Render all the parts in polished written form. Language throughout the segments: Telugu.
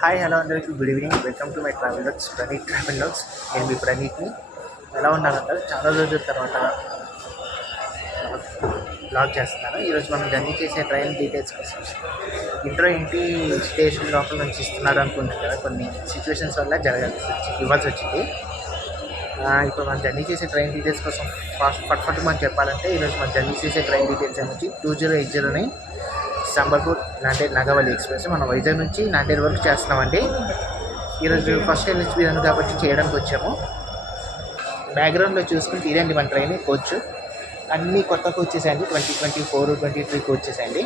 హాయ్ హలో అందరికీ good evening. Welcome to my travel logs, Praneeth travel logs. నేను మీ ప్రణీత్ని. ఎలా ఉన్నారంటారు? చాలా రోజుల తర్వాత బ్లాగ్ చేస్తున్నాను. ఈరోజు మనం జర్నీ చేసే ట్రైన్ డీటెయిల్స్ కోసం ఇంట్రో ఏంటి స్టేషన్ లోపల నుంచి ఇస్తున్నారు అనుకుంటాం కదా, కొన్ని సిచ్యువేషన్స్ వల్ల ఇవ్వాల్సి వచ్చింది. ఇప్పుడు మనం జర్నీ చేసే ట్రైన్ డీటెయిల్స్ కోసం ఫట్ మనం చెప్పాలంటే, ఈరోజు మనం జర్నీ చేసే ట్రైన్ డీటెయిల్స్ ఏమొచ్చి 2080 సంబల్పూర్ నాందేడ్ నాగావళి ఎక్స్ప్రెస్. మనం వైజాగ్ నుంచి నాందేడ్ వరకు చేస్తున్నామండి. ఈరోజు ఫస్ట్ ఎల్హెచ్బి రన్ కాబట్టి చేయడానికి వచ్చాము. బ్యాక్గ్రౌండ్లో చూసుకుంటే ఇదండి మన ట్రైన్ కోచ్. అన్నీ కొత్త కోచెస్ అండి, 2024, 2023 కోచెస్ అండి.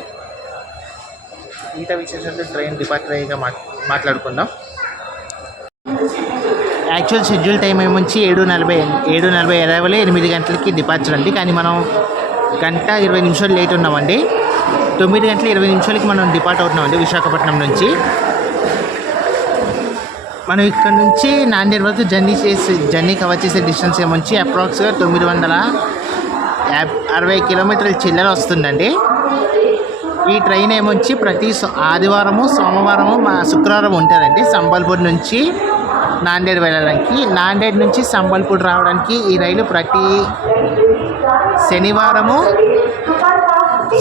మిగతా విశేషాలు ట్రైన్ డిపార్చర్ అయ్యేగా మాట్లాడుకుందాం. యాక్చువల్ షెడ్యూల్ టైం ఏమొచ్చి 7:40 అరైవల్, 8 గంటలకి డిపార్చర్ అండి. కానీ మనం 1:20 నిమిషాలు లేట్ ఉన్నామండి. 9:20 మనం డిపార్ట్ అవుతున్నామండి విశాఖపట్నం నుంచి. మనం ఇక్కడ నుంచి నాందేడ్ వరకు జర్నీ కవర్ చేసే డిస్టెన్స్ ఏమొచ్చి అప్రాక్స్గా 960 కిలోమీటర్ల చిల్లర వస్తుందండి. ఈ ట్రైన్ ఏమొచ్చి ప్రతి ఆదివారము, సోమవారము, శుక్రవారం ఉంటారండి. సంబల్పూర్ నుంచి నాందేడ్ వెళ్ళడానికి, నాందేడ్ నుంచి సంబల్పూర్ రావడానికి ఈ రైలు ప్రతి శనివారము,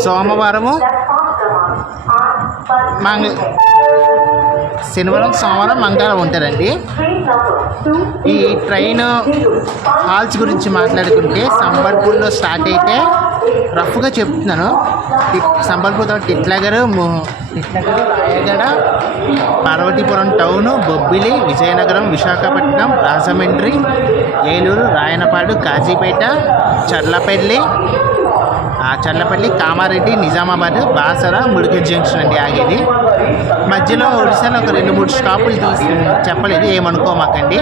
సోమవారం, మంగళవారం ఉంటారండి. ఈ ట్రైన్ హాల్స్ గురించి మాట్లాడుకుంటే, సంబల్పూర్లో స్టార్ట్ అయితే రఫ్గా చెప్తున్నాను. సంబల్పూర్ తర్వాత టిట్లగర్, రాయగడ, పార్వతీపురం టౌను, బొబ్బిలి, విజయనగరం, విశాఖపట్నం, రాజమండ్రి, ఏలూరు, రాయనపాడు, కాజీపేట, చర్లపల్లి, కామారెడ్డి, నిజామాబాద్, బాసర, ముడిగల్ జంక్షన్ అండి ఆగేది. మధ్యలో ఒడిశాలో ఒక 2-3 స్టాపులు చెప్పలేదు, ఏమనుకోమాకండి.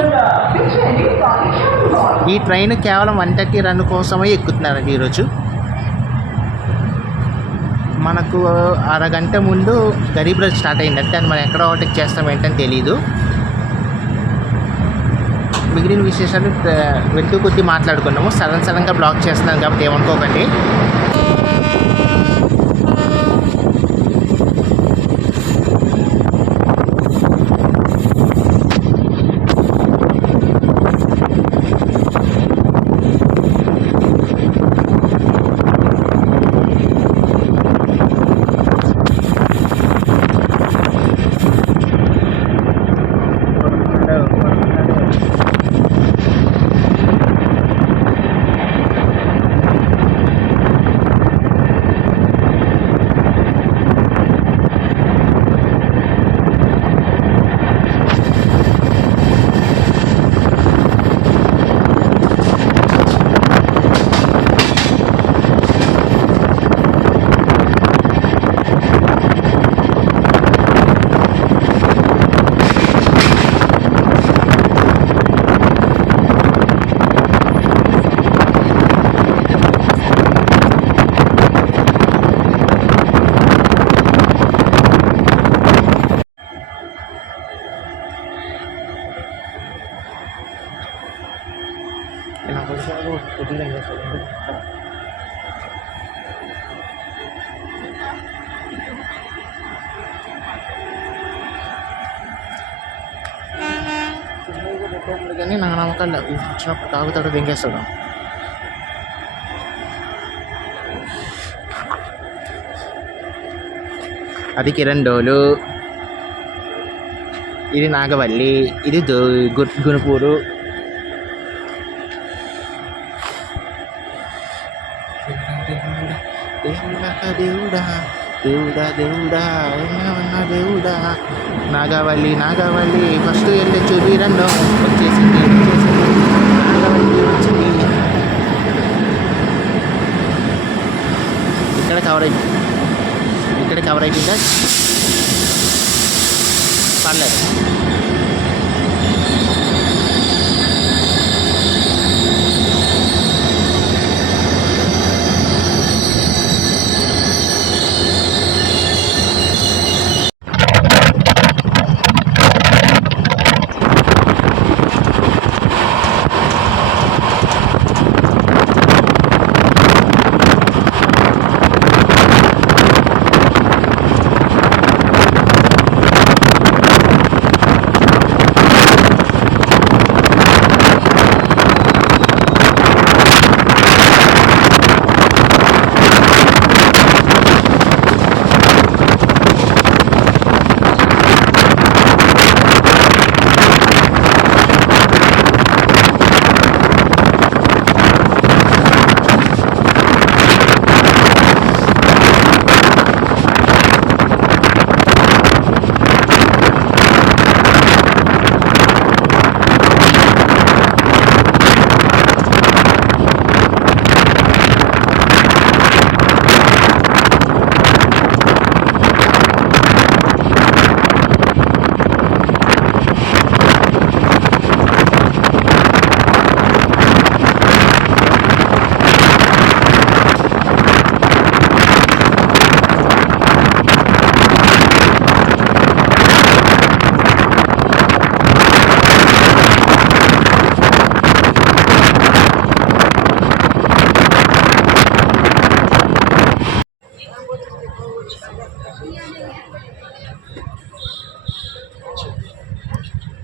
ఈ ట్రైన్ కేవలం 130 రన్ కోసమే ఎక్కుతున్నారండి. ఈరోజు మనకు అరగంట ముందు గరీబ్ రథ్ స్టార్ట్ అయిందంటే, అది మనం ఎక్కడ ఓవర్టేక్ చేస్తాం ఏంటని తెలీదు. మిగిలిన విశేషాలు వెళ్తూ కొద్ది మాట్లాడుకున్నాము. సడన్గా బ్లాక్ చేస్తున్నాను కాబట్టి ఏమనుకోకండి. కానీ నా నమ్మకాలు వచ్చినప్పుడు తాగుతాడు, దింగేస్తాడు. అది కిరణ్ డోలు, ఇది నాగవల్లి, ఇది గునుపూరు. దేవుడా దేవుడా దేవుడా దేవుడా, నాగవల్లి ఫస్ట్ వెళ్ళే చూపిరంలో వచ్చేసింది. నాగవల్లి వచ్చింది. ఇక్కడ కవర్ అయిపోయిందా? పర్లేదు.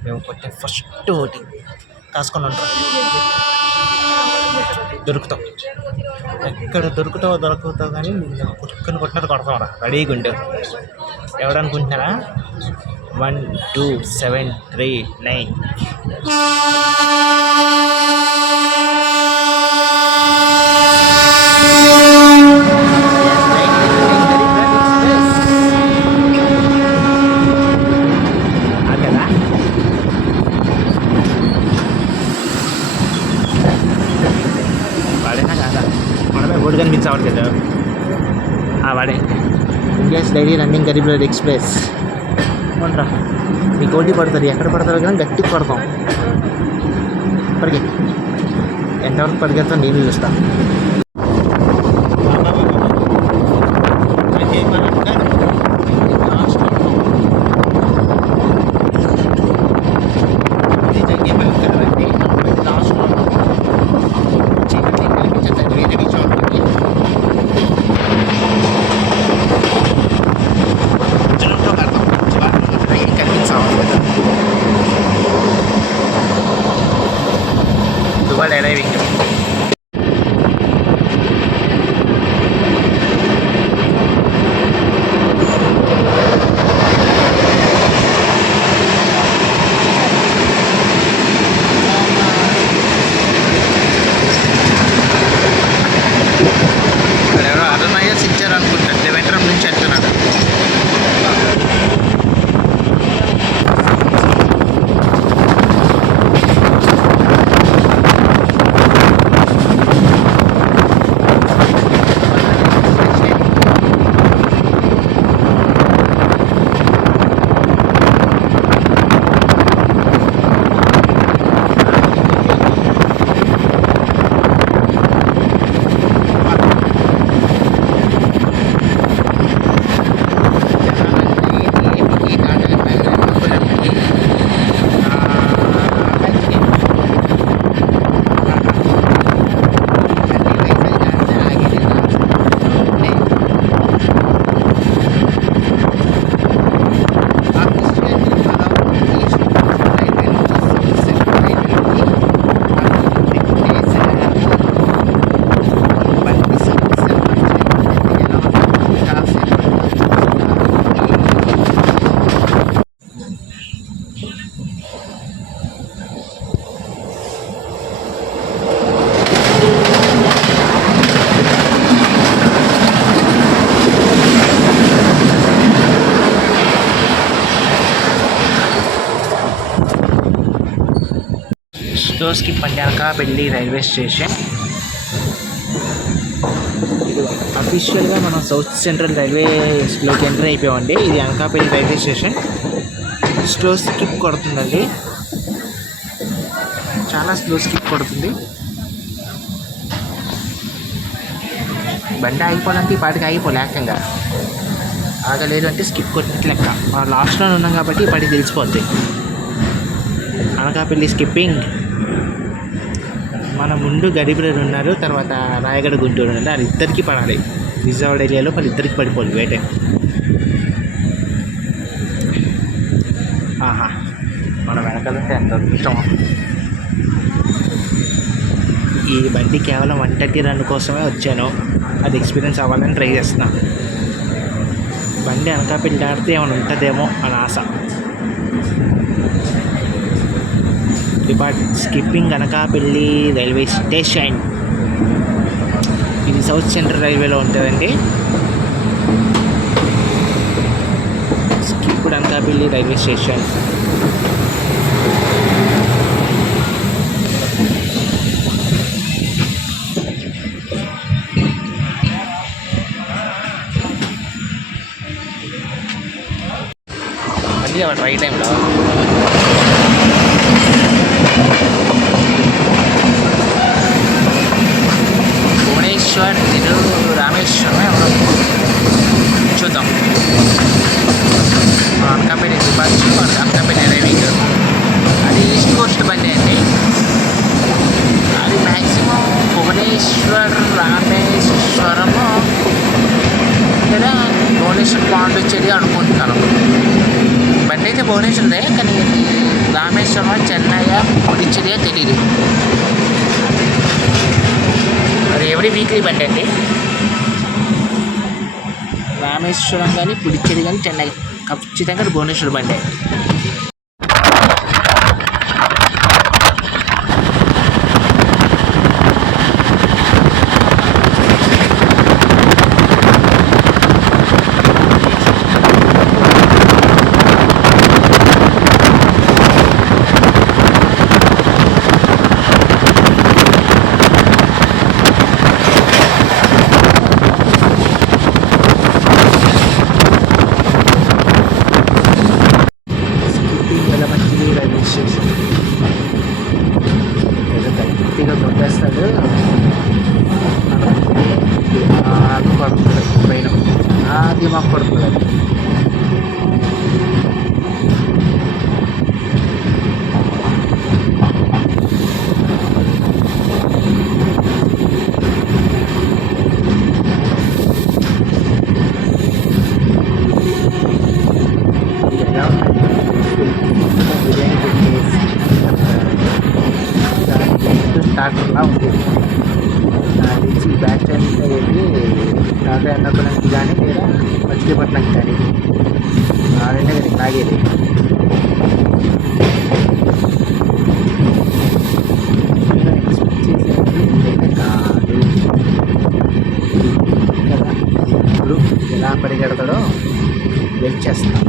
మేము కొట్టే ఫస్ట్ ఒకటి కాసుకొని ఉంటాం, దొరుకుతాం. ఎక్కడ దొరుకుతావు కానీ కొట్టుకొని కొట్టినట్టు కొడతాం రా, రెడీగా ఉండే. ఎవడనుకుంటున్నారా? 1 2 7 3 9. వాడేనా కాదా? మనమే బోర్డు కనిపించవాలి కదా. వాడే India's daily running Garib road express. అవునరా, మీకు ఓటీ పడుతుంది. ఎక్కడ పడతారో కానీ గట్టిగా పడతాం. పరిగెత్తి, ఎంతవరకు పరిగెత్తాం నేను చూస్తాను. Dubai arriving. ఎవరో అరుణాయస్ ఇచ్చారు అనుకుంటా, వెంటనే నుంచి వెళ్తున్నాడు. స్టోర్స్కి అనకాపల్లి రైల్వే స్టేషన్. అఫీషియల్గా మనం సౌత్ సెంట్రల్ రైల్వేలోకి ఎంటర్ అయిపోయామండి. ఇది Anakapalli railway station. Slow skip కొడుతుందండి, చాలా స్లో స్కిప్ కొడుతుంది. బండి ఆగిపోవాలంటే ఈ పాటికి ఆగిపోలే, ఏకంగా ఆగలేదు అంటే స్కిప్ కొట్టినట్టు లెక్క. మనం లాస్ట్లో ఉన్నాం కాబట్టి ఈ పాటికి తెలిసిపోద్ది. అనకాపల్లి స్కిప్పింగ్. మన ముందు గరీబ్ రోడ్ ఉన్నారు, తర్వాత రాయగడ గుంటూరు ఉన్నారు. అది ఇద్దరికి పడాలి. విజయవాడ ఏరియాలో ఇద్దరికి పడిపోవాలి వేటే. ఆహా, మన వెనకాలంటే ఎంత అద్భుతం. ఈ బండి కేవలం 130 రన్ కోసమే వచ్చాను. అది ఎక్స్పీరియన్స్ అవ్వాలని ట్రై చేస్తున్నాను. బండి అనకాపల్లి దాటితే ఏమైనా ఉంటుందేమో అని ఆశ. Skipping Anakapalli railway station. ఇది సౌత్ సెంట్రల్ రైల్వేలో ఉంటుందండి. Skipped Anakapalli railway station. మళ్ళీ రైట్ టైంలో భువనేశ్వర్ రామేశ్వరమే చూద్దాం. Anakapalli departure, Anakapalli arriving. అది ఈస్ట్ కోస్ట్ బండి అండి. అది మ్యాక్సిమం భువనేశ్వర్ రామేశ్వరము లేదా భువనేశ్వర్ పాండిచ్చేరి అనుకుంటున్నాను. బండి అయితే భువనేశ్వర్దే, కానీ ఇది రామేశ్వరం, చెన్నై, పుదుచ్చేరి తెలీదు. అది ఎవరి వీక్లీ బండి అండి. రామేశ్వరం కానీ పుదుచ్చేరి కానీ చెన్నై ఖచ్చితంగా భువనేశ్వర్ బండి. Skipping Velamanchili railway station. ఏదో గట్టిగా కొట్టేస్తాడు, కొడుతుంది పైన, అది మాకు కొడుతుంది. ఎలా ఉందంటే బిర్యానీ పెట్టేసి స్టార్టర్లా ఉంది. నాకు తెలిసి బ్యాక్ సైడ్లో వెళ్ళి టాటా ఎర్నాకుళంకి కానీ లేదా మచిలీపట్నంకి కానీ ఆ రెండే కదా తాగేది. నేను ఎక్స్పెక్ట్ చేసేది ఇదైతే కాదు కదా. ఇప్పుడు ఎలా పరిగెడతాడో వెయిట్ చేస్తాను.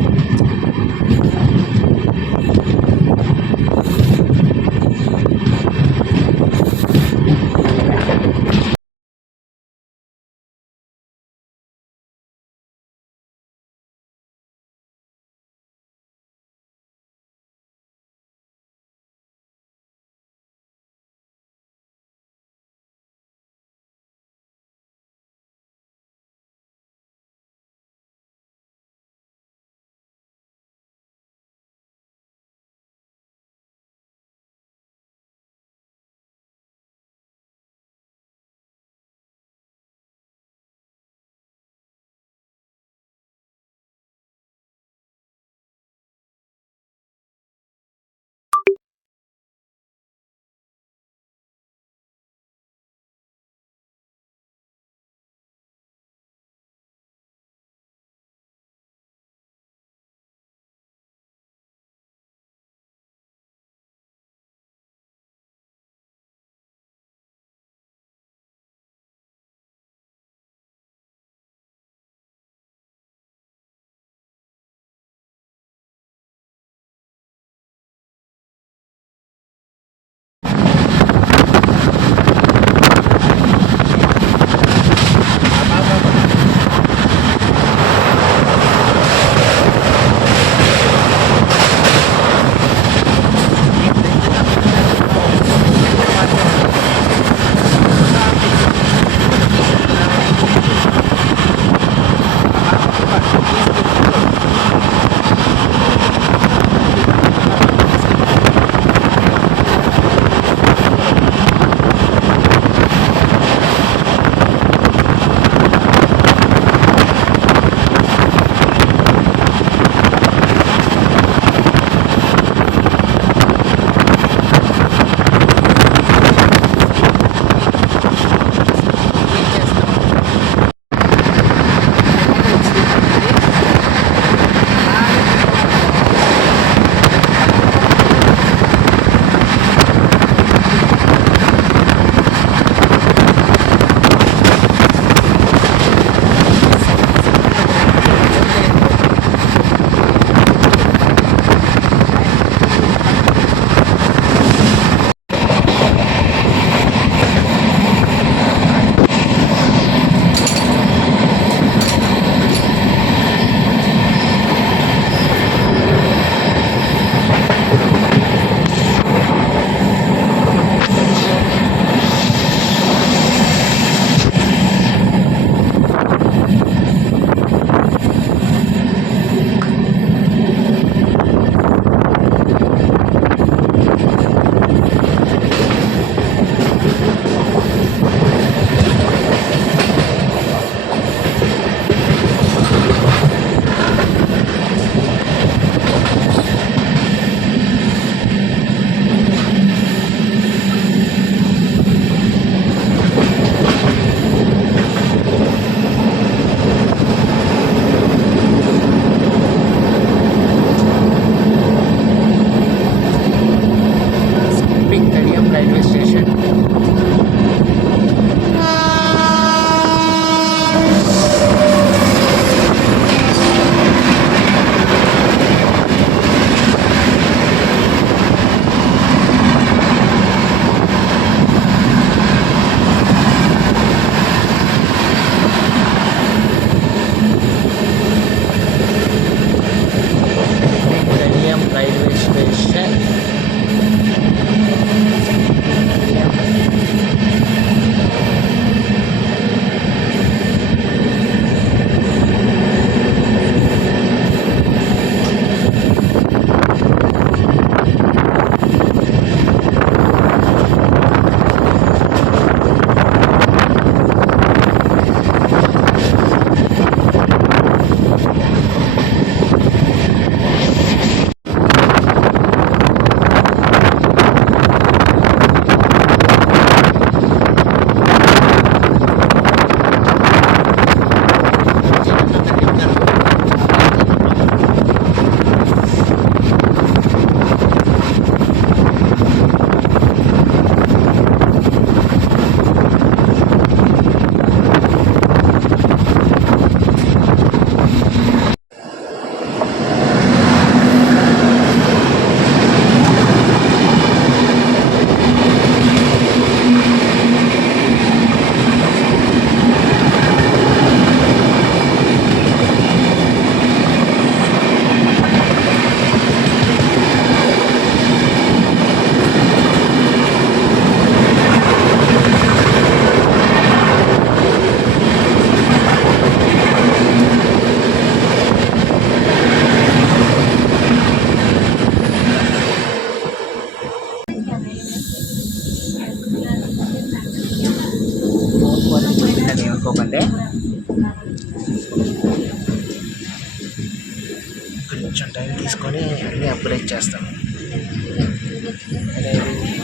కొంచెం టైం తీసుకొని అన్నీ అప్గ్రేడ్ చేస్తాం.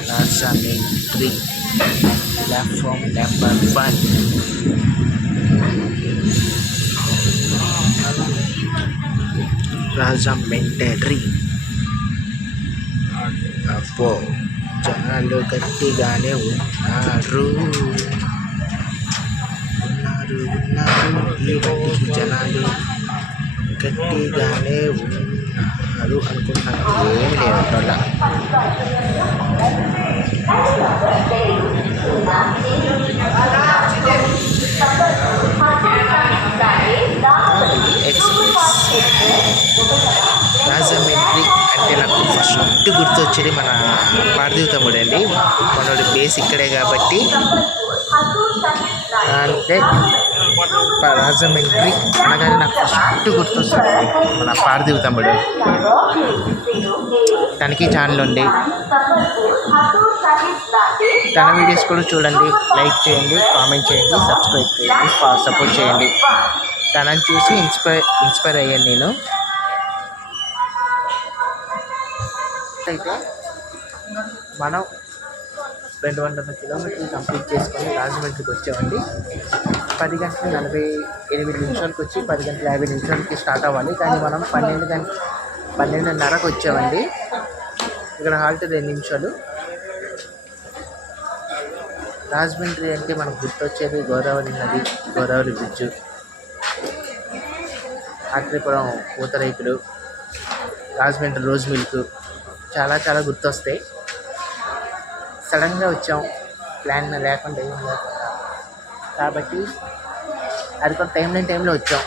Rajahmundry platform number 1. రాజమండ్రి. అబ్బో జనాలు గట్టిగానే ఉన్నారు. ఈ బండికి జనాలు గట్టిగానే ఉన్నారు అనుకుంటున్నాను. ఏం లేదు అలా. రాజమండ్రి అంటే నాకు ఫస్ట్ గుర్తొచ్చేది మన పార్థివ తమ్ముడు అండి. మనోడి బేస్ ఇక్కడే కాబట్టి అంటే రాజమండ్రి అనగానే నాకు ఫస్ట్ గుర్తొస్తుంది మన పార్థివ తమ్ముడు. తనకి ఛానల్ ఉంది, తన వీడియోస్ కూడా చూడండి, లైక్ చేయండి, కామెంట్ చేయండి, సబ్స్క్రైబ్ చేయండి, సపోర్ట్ చేయండి. తనని చూసి ఇన్స్పైర్ అయ్యాను నేను. అయితే మనం 200 కిలోమీటర్లు కంప్లీట్ చేసుకొని రాజమండ్రికి వచ్చామండి. 10:48 వచ్చి 10:50 స్టార్ట్ అవ్వాలి. కానీ మనం 12:30కు వచ్చామండి. ఇక్కడ హాల్ట్ 2 నిమిషాలు. రాజమండ్రి అంటే మనకు గుర్తొచ్చేది గోదావరి నది, గోదావరి బ్రిడ్జ్, ఆత్రేయపురం పూతరేకులు, రాజమండ్రి రోజ్ మిల్క్, చాలా చాలా గుర్తొస్తాయి. సడన్గా వచ్చాం, ప్లాన్ లేకుండా ఏం లేకుండా, కాబట్టి అది కూడా టైంలో వచ్చాం.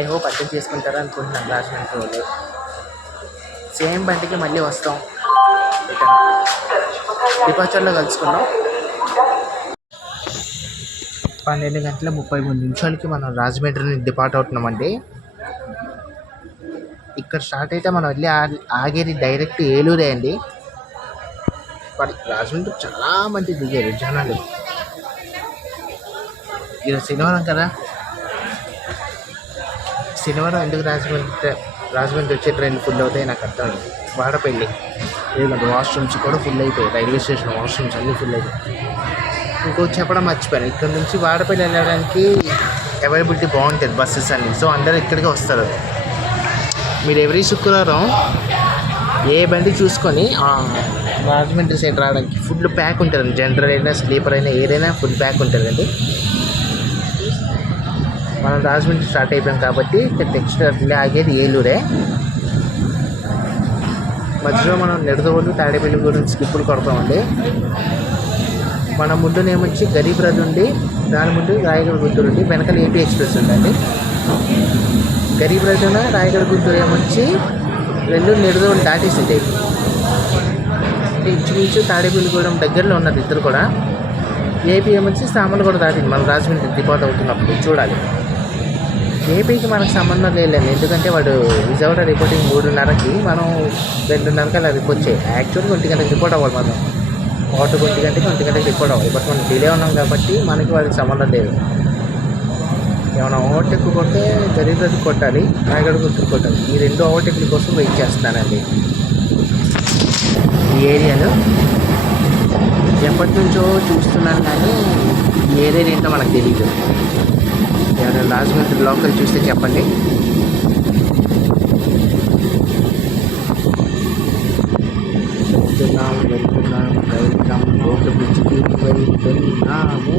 ఐ హోప్ అర్థం చేసుకుంటారు అనుకుంటున్నాను. రాజమండ్రి వాళ్ళు సేమ్ బండికి మళ్ళీ వస్తాం. డిపార్చర్లో కలుసుకున్నాం. 12:33 మనం రాజమండ్రిని డిపార్ట్ అవుతున్నామండి. ఇక్కడ స్టార్ట్ అయితే మనం వెళ్ళి ఆగేది డైరెక్ట్ ఏలూరే అండి. రాజమండ్రి చాలా మంది దిగారు జనాలు. ఈరోజు శనివారం కదా, శనివారం ఎందుకు రాజమండ్రి వచ్చే ట్రైన్ ఫుల్ అవుతాయి నాకు అర్థం. వాడపల్లి లేదంటే వాష్రూమ్స్ కూడా ఫుల్ అయిపోయాయి. రైల్వే స్టేషన్ వాష్రూమ్స్ అన్నీ ఫుల్ అయిపోయాయి. ఇంకోటి చెప్పడం మర్చిపోయాను, ఇక్కడ నుంచి వాడపల్లి వెళ్ళడానికి అవైలబిలిటీ బాగుంటుంది బస్సెస్ అన్నీ. సో అందరూ ఇక్కడికి వస్తారు. మీరు ఎవ్రీ శుక్రవారం ఏ బండి చూసుకొని రాజమండ్రి సైడ్ రావడానికి ఫుల్ ప్యాక్ ఉంటుందండి. జనరల్ అయినా స్లీపర్ అయినా ఏదైనా ఫుల్ ప్యాక్ ఉంటుందండి. మనం రాజమండ్రి స్టార్ట్ అయిపోయాం కాబట్టి నెక్స్ట్ ఆగేది ఏలూరే. మధ్యలో మనం నిడదవోలు, తాడేపల్లి గురించి స్కిప్పులు కొడతామండి. మన ముందునేమొచ్చి గరీబ్ రథ్ ఉండి, దాని ముందు రాయగడ గుంటూరు ఉండి, వెనకాల ఏపీ ఎక్స్ప్రెస్ ఉందండి. గరీబ్ రథ్ రాయగడ గుంటూరు ఏమొచ్చి రెండు నిడదవోలు దాటేసింది. ఇంచుమించు తాడేపల్లిగూడెం దగ్గరలో ఉన్నది ఇద్దరు కూడా. ఏపీ ఏమొచ్చి సామాన్లు కూడా దాటింది మనం రాజమండ్రి డిపార్ట్ అవుతున్నప్పుడు. చూడాలి, ఏపీకి మనకు సంబంధం లేదు, ఎందుకంటే వాడు విజయవాడ రిపోర్టింగ్ 3:30కి, మనం 2:30కి అలా రిపోర్ట్ చేయాలి. యాక్చువల్గా 1 గంటకి రిపోర్ట్ అవ్వాలి. మనం 1 గంటకి రిపోర్ట్ అవ్వాలి. బట్ మనం డిలే ఉన్నాం కాబట్టి మనకి వాడికి సంబంధం లేదు. ఏమైనా ఓవర్టేక్ కొట్టే గరీబ్ రథ్ కొట్టాలి, రాయగడ గుంటూరు కొట్టాలి. ఈ 2 ఓవర్టేక్ల కోసం వెయిట్ చేస్తున్నానండి. ఈ ఏరియాలో ఎప్పటి నుంచో చూస్తున్నాను, కానీ ఈ ఏరియా ఏంటో మనకు తెలియదు. ఎవరైనా రాజమండ్రి లోకల్ చూస్తే చెప్పండి. వెళ్తున్నాం రోడ్డు బ్రిడ్జ్కి వెళ్తున్నాము.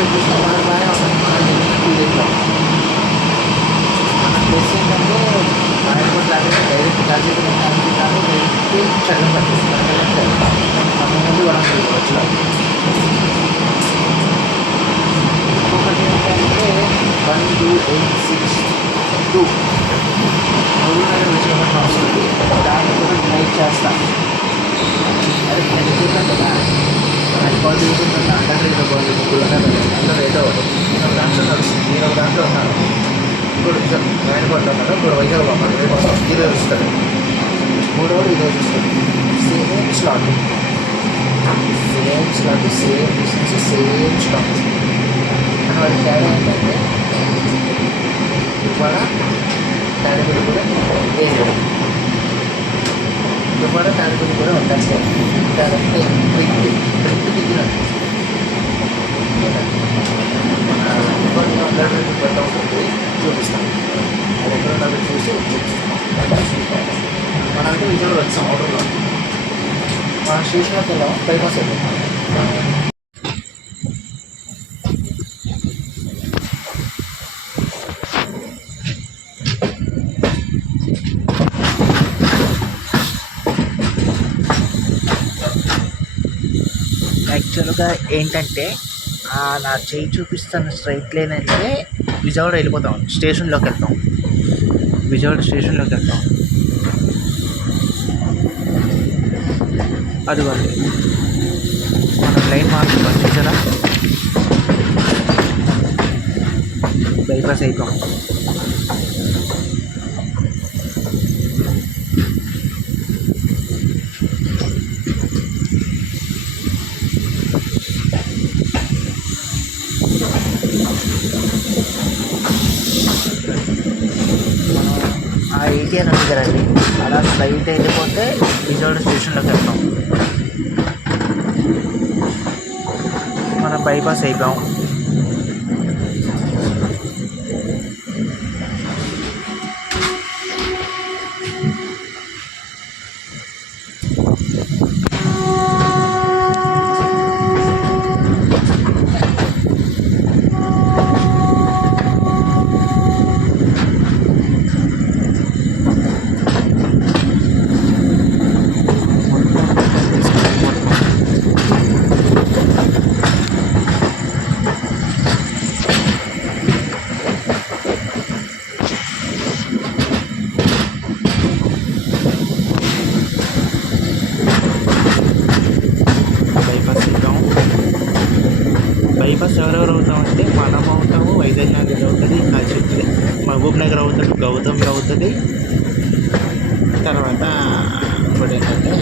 కంపేర్ చేస్తే మనకు బాగానే ఉంటుంది. మన విలేజ్లో మన ప్లేస్ ఏంటంటే ఎయిర్పోర్ట్ లాంటిది డైరెక్ట్ కాజీపేట నుంచి కాదు డైరెక్ట్ చల్లం పట్టిస్తారు. మన నుండి వరంగల్ వచ్చిన ఇంకొకటి ఏంటంటే 12862 మహబూబ్నగర్ విజయవాడ వస్తుంది. దాన్ని కూడా ట్రై చేస్తాను. అది నేను చూద్దాం కదా అది కాల్ తీసుకుంటున్నా అంటే ఏదో కాల్ ముగ్గురు అందరూ ఏదో ఒక దాంట్లో నడుస్తుంది. నేను ఒక దాంట్లో ఉన్నాను. ఇప్పుడు మైండ్పోర్ట్లో ఉన్నాను. ఇప్పుడు వైజాగ్ పంపాలి. రేపు వస్తాం. ఈరోజు వస్తుంది. 3 రోజులు ఈరోజు వస్తుంది. Same slot same distance same slot. కానీ వాడి తేడా ఏంటంటే ఇవాళ తాడిపల్లి కూడా ఏరియా ఇవాళ తాడిపల్లి కూడా ఉంటుంది. డైరెక్ట్ ప్రింట్ దిగినట్టు ఉంటుంది. చూపిస్తాం. అది ఎక్కడ ఉన్నదో చూసి మనంటే విజయవాడ వచ్చాం. ఆర్డర్లో మన స్టేషన్లోకి వెళ్ళాం. బైపాస్ అయిపోయింది. యాక్చువల్గా ఏంటంటే నా చేయి చూపిస్తున్న స్ట్రైట్ లైన్ అంటే విజయవాడ వెళ్ళిపోతాం. స్టేషన్లోకి వెళ్తాం. విజయవాడ స్టేషన్లోకి వెళ్తాం. అదిగోండి మనం లైన్ మార్చుతాం. చూసారా బైపాస్ అయిపోయాం. ఆ ఏటీఎం ఉంది కదండి, అలా స్ట్రైట్ వెళ్ళిపోతే విజయవాడ స్టేషన్లోకి వెళ్తాం. మనం బైపాస్ అయిపోయాం. బైపాస్ ఎవరెవరు అవుతామంటే మనం అవుతాము, వైజాగ్ నగర్ అవుతుంది, కాశీపల్లి మహబూబ్ నగర్ అవుతుంది, గౌతమ్ అవుతుంది. తర్వాత ఇంకోటి ఏంటంటే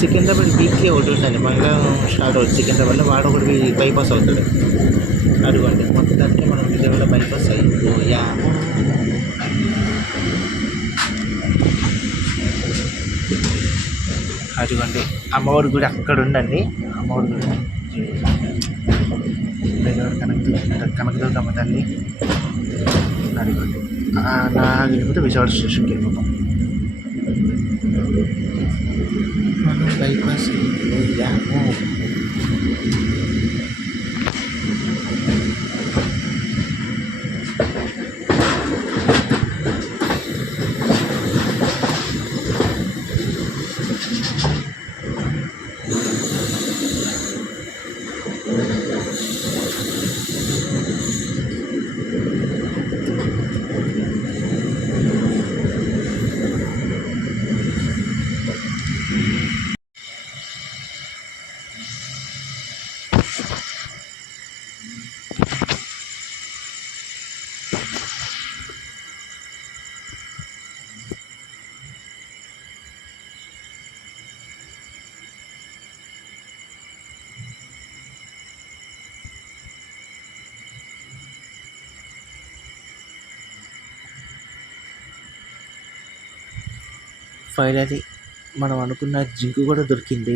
సికింద్రాబాద్ వీక్లీ ఒకటి ఉంటుంది. మంగళవారం స్టార్ట్ అవుతుంది సికింద్రాబాద్లో. వాడు ఒకటి బైపాస్ అవుతుంది. అదిగోండి మొత్తానికి మనం విజయవాడ బైపాస్ అయిపోయాము. అదిగోండి అమ్మవారి గుడి అక్కడ ఉండండి. అమ్మవారి గుడి కనకదుర్గమ్మ తల్లి. అదిగోండి నా వెళ్ళిపోతే విజయవాడ స్టేషన్కి వెళ్ళిపోతాం. మనం బైపాస్ అయిపోయాము. ఫైనలీ మనం అనుకున్న జింకు కూడా దొరికింది.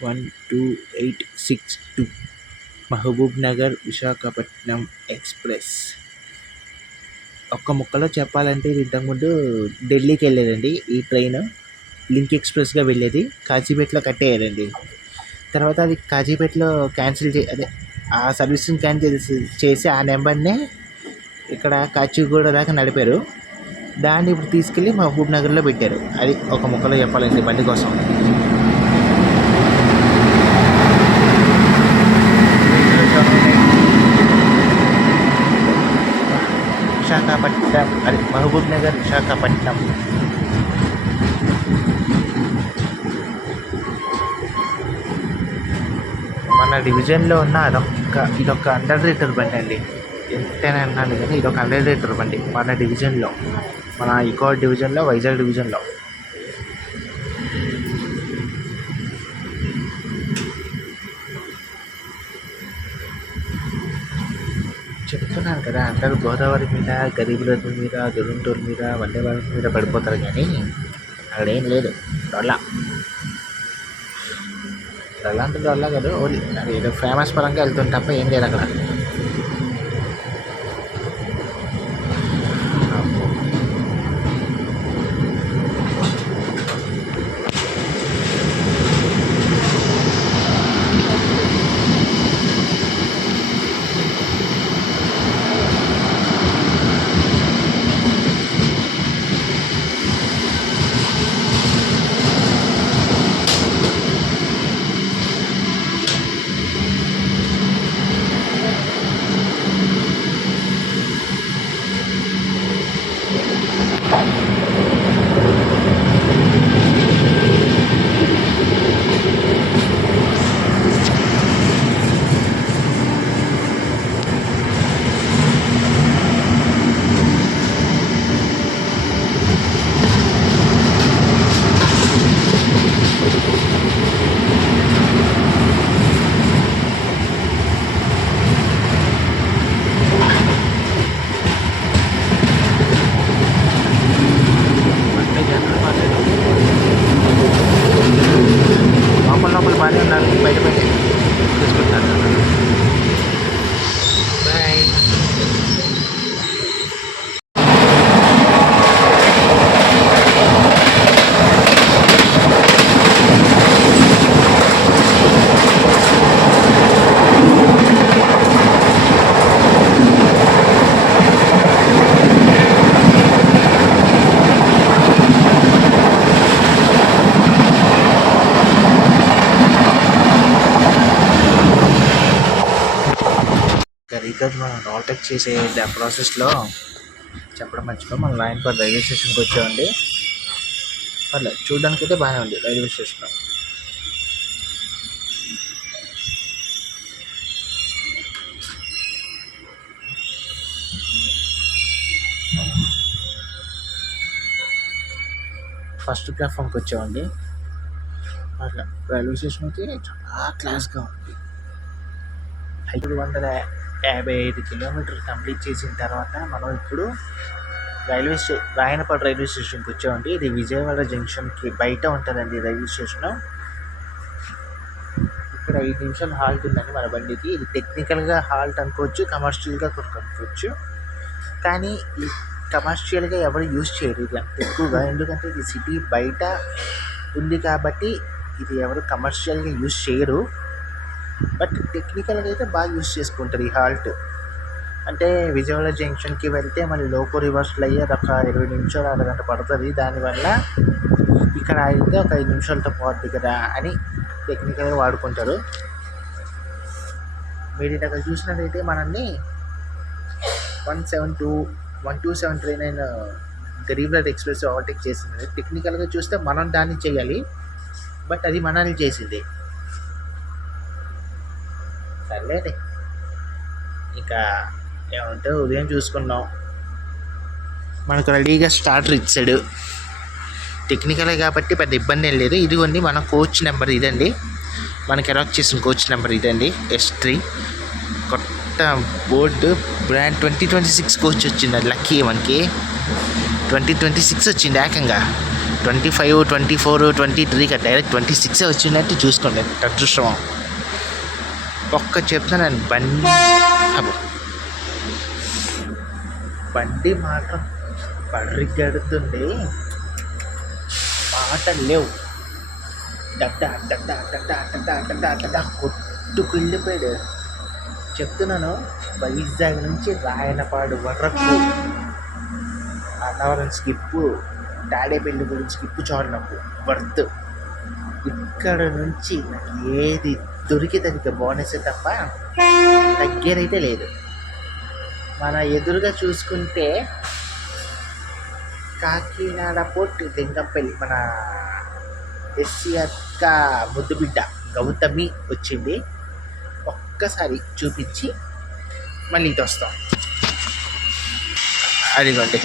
12862 మహబూబ్ నగర్ విశాఖపట్నం ఎక్స్ప్రెస్. ఒక్క ముక్కలో చెప్పాలంటే ఇది ఇంతకుముందు ఢిల్లీకి వెళ్ళేదండి. ఈ ట్రైన్ లింక్ ఎక్స్ప్రెస్గా వెళ్ళేది. కాజీపేటలో కట్టేయారండి. తర్వాత అది కాజీపేటలో అదే ఆ సర్వీసింగ్ క్యాన్సిల్ చేసి ఆ నెంబర్నే ఇక్కడ కాచిగూడ దాకా నడిపారు. దాన్ని ఇప్పుడు తీసుకెళ్ళి మహబూబ్ నగర్లో పెట్టారు. అది ఒక ముక్కలో చెప్పాలండి బండి కోసం. విశాఖపట్నం, అది మహబూబ్ నగర్ విశాఖపట్నం. మన డివిజన్లో ఉన్న ఇదొక 100 లీటర్ బండి అండి. ఎంతైనా అన్నాను కానీ ఇదొక 100 లీటర్ బండి మన డివిజన్లో, మన ఈకోడ్ డివిజన్లో, వైజాగ్ డివిజన్లో. చెప్తున్నాను కదా, అందరూ గోదావరి మీద, గరీబ్ రథ్ మీద, దురంటూరు మీద, వందే భారత్ మీద పడిపోతారు కానీ అక్కడేం లేదు. డొల్లా అంటే డొల్లా కాదు, ఓన్లీ అది ఏదో ఫేమస్ పరంగా వెళ్తుంది తప్ప ఏం లేదు అక్కడ. లోపల బాగానే ఉన్నారు, బయట తీసుకుంటారు. బాయ్. ఈరోజు మనం ఓవర్టేక్ చేసే ప్రాసెస్లో చెప్పడం మర్చిపోయి మనం రాయనపేట రైల్వే స్టేషన్కి వచ్చామండి. పర్లేదు, చూడడానికి అయితే బాగానే ఉంది రైల్వే స్టేషన్. ఫస్ట్ ప్లాట్ఫామ్కి వచ్చామండి. అట్లా రైల్వే స్టేషన్ అయితే చాలా క్లాస్గా ఉంది. 555 కిలోమీటర్లు కంప్లీట్ చేసిన తర్వాత మనం ఇప్పుడు రాయనపేట రైల్వే స్టేషన్కి వచ్చామండి. ఇది విజయవాడ జంక్షన్కి బయట ఉంటుందండి రైల్వే స్టేషను. ఇక్కడ 5 నిమిషాలు హాల్ట్ ఉందండి మన బండికి. ఇది టెక్నికల్గా హాల్ట్ అనుకోవచ్చు, కమర్షియల్గా కొరకు అనుకోవచ్చు. కానీ ఈ కమర్షియల్గా ఎవరు యూజ్ చేయరు ఇది అంత ఎక్కువగా, ఎందుకంటే ఇది సిటీ బయట ఉంది కాబట్టి ఇది ఎవరు కమర్షియల్గా యూజ్ చేయరు. బట్ టెక్నికల్గా అయితే బాగా యూజ్ చేసుకుంటారు ఈ హాల్ట్. అంటే విజయవాడ జంక్షన్కి వెళ్తే మళ్ళీ లోకో రివర్స్లు అయ్యి అదొక 20 నిమిషాలు, అరగంట పడుతుంది. దానివల్ల ఇక్కడ అయితే ఒక 5 నిమిషాలతో పోద్ది కదా అని టెక్నికల్గా వాడుకుంటారు. మీరు ఇక్కడ చూసినట్టయితే మనల్ని 12739 గరీబ్ రథ్ ఎక్స్ప్రెస్ ఓవర్టేక్ చేసింది. టెక్నికల్గా చూస్తే మనం దాన్ని చేయాలి, బట్ అది మనల్ని చేసింది. సర్లేదే, ఇంకా ఏమంటే ఉదయం చూసుకున్నాం. మనకు రెడీగా స్టార్టర్ ఇచ్చాడు. టెక్నికలే కాబట్టి పెద్ద ఇబ్బంది ఏం లేదు. ఇదిగోండి మన కోచ్ నెంబర్ ఇదండి, మనకి అలాట్ చేసిన కోచ్ నెంబర్ ఇదండి, S3. కొత్త బోర్డు బ్రాండ్ 2026 కోచ్ వచ్చింది. అది లక్కీ మనకి 2026 వచ్చింది. ఏకంగా 25, 24, 23 డైరెక్ట్ 26 వచ్చిందంటే చూసుకోండి ఎంత అదృష్టం. ఒక్క చెప్తాను, బండి మాత్రం పరిగెడుతుంది, మాటలు లేవు. డగ్ డగ్ డగ్ డగ్ డగ్ డగ్ డగ్ డగ్ డగ్ డగ్ డగ్ కొట్టుకు వెళ్ళిపోయాడు. చెప్తున్నాను, వైజాగ్ నుంచి రాయనపాడు వరకు అన్నవరం స్కిప్పు, తాడేపల్లి గురించి స్కిప్పు చూడనప్పుడు వర్త్. ఇక్కడ నుంచి నాకు ఏది దొరికితే అది బోనసే తప్ప తగ్గేదైతే లేదు. మన ఎదురుగా చూసుకుంటే కాకినాడ పోర్ట్ లింగంపల్లి మన ఎస్సీ అక్క ముద్దుబిడ్డ గౌతమి వచ్చింది. ఒక్కసారి చూపించి మళ్ళీ ఇటు వస్తాం. అదిగోండి,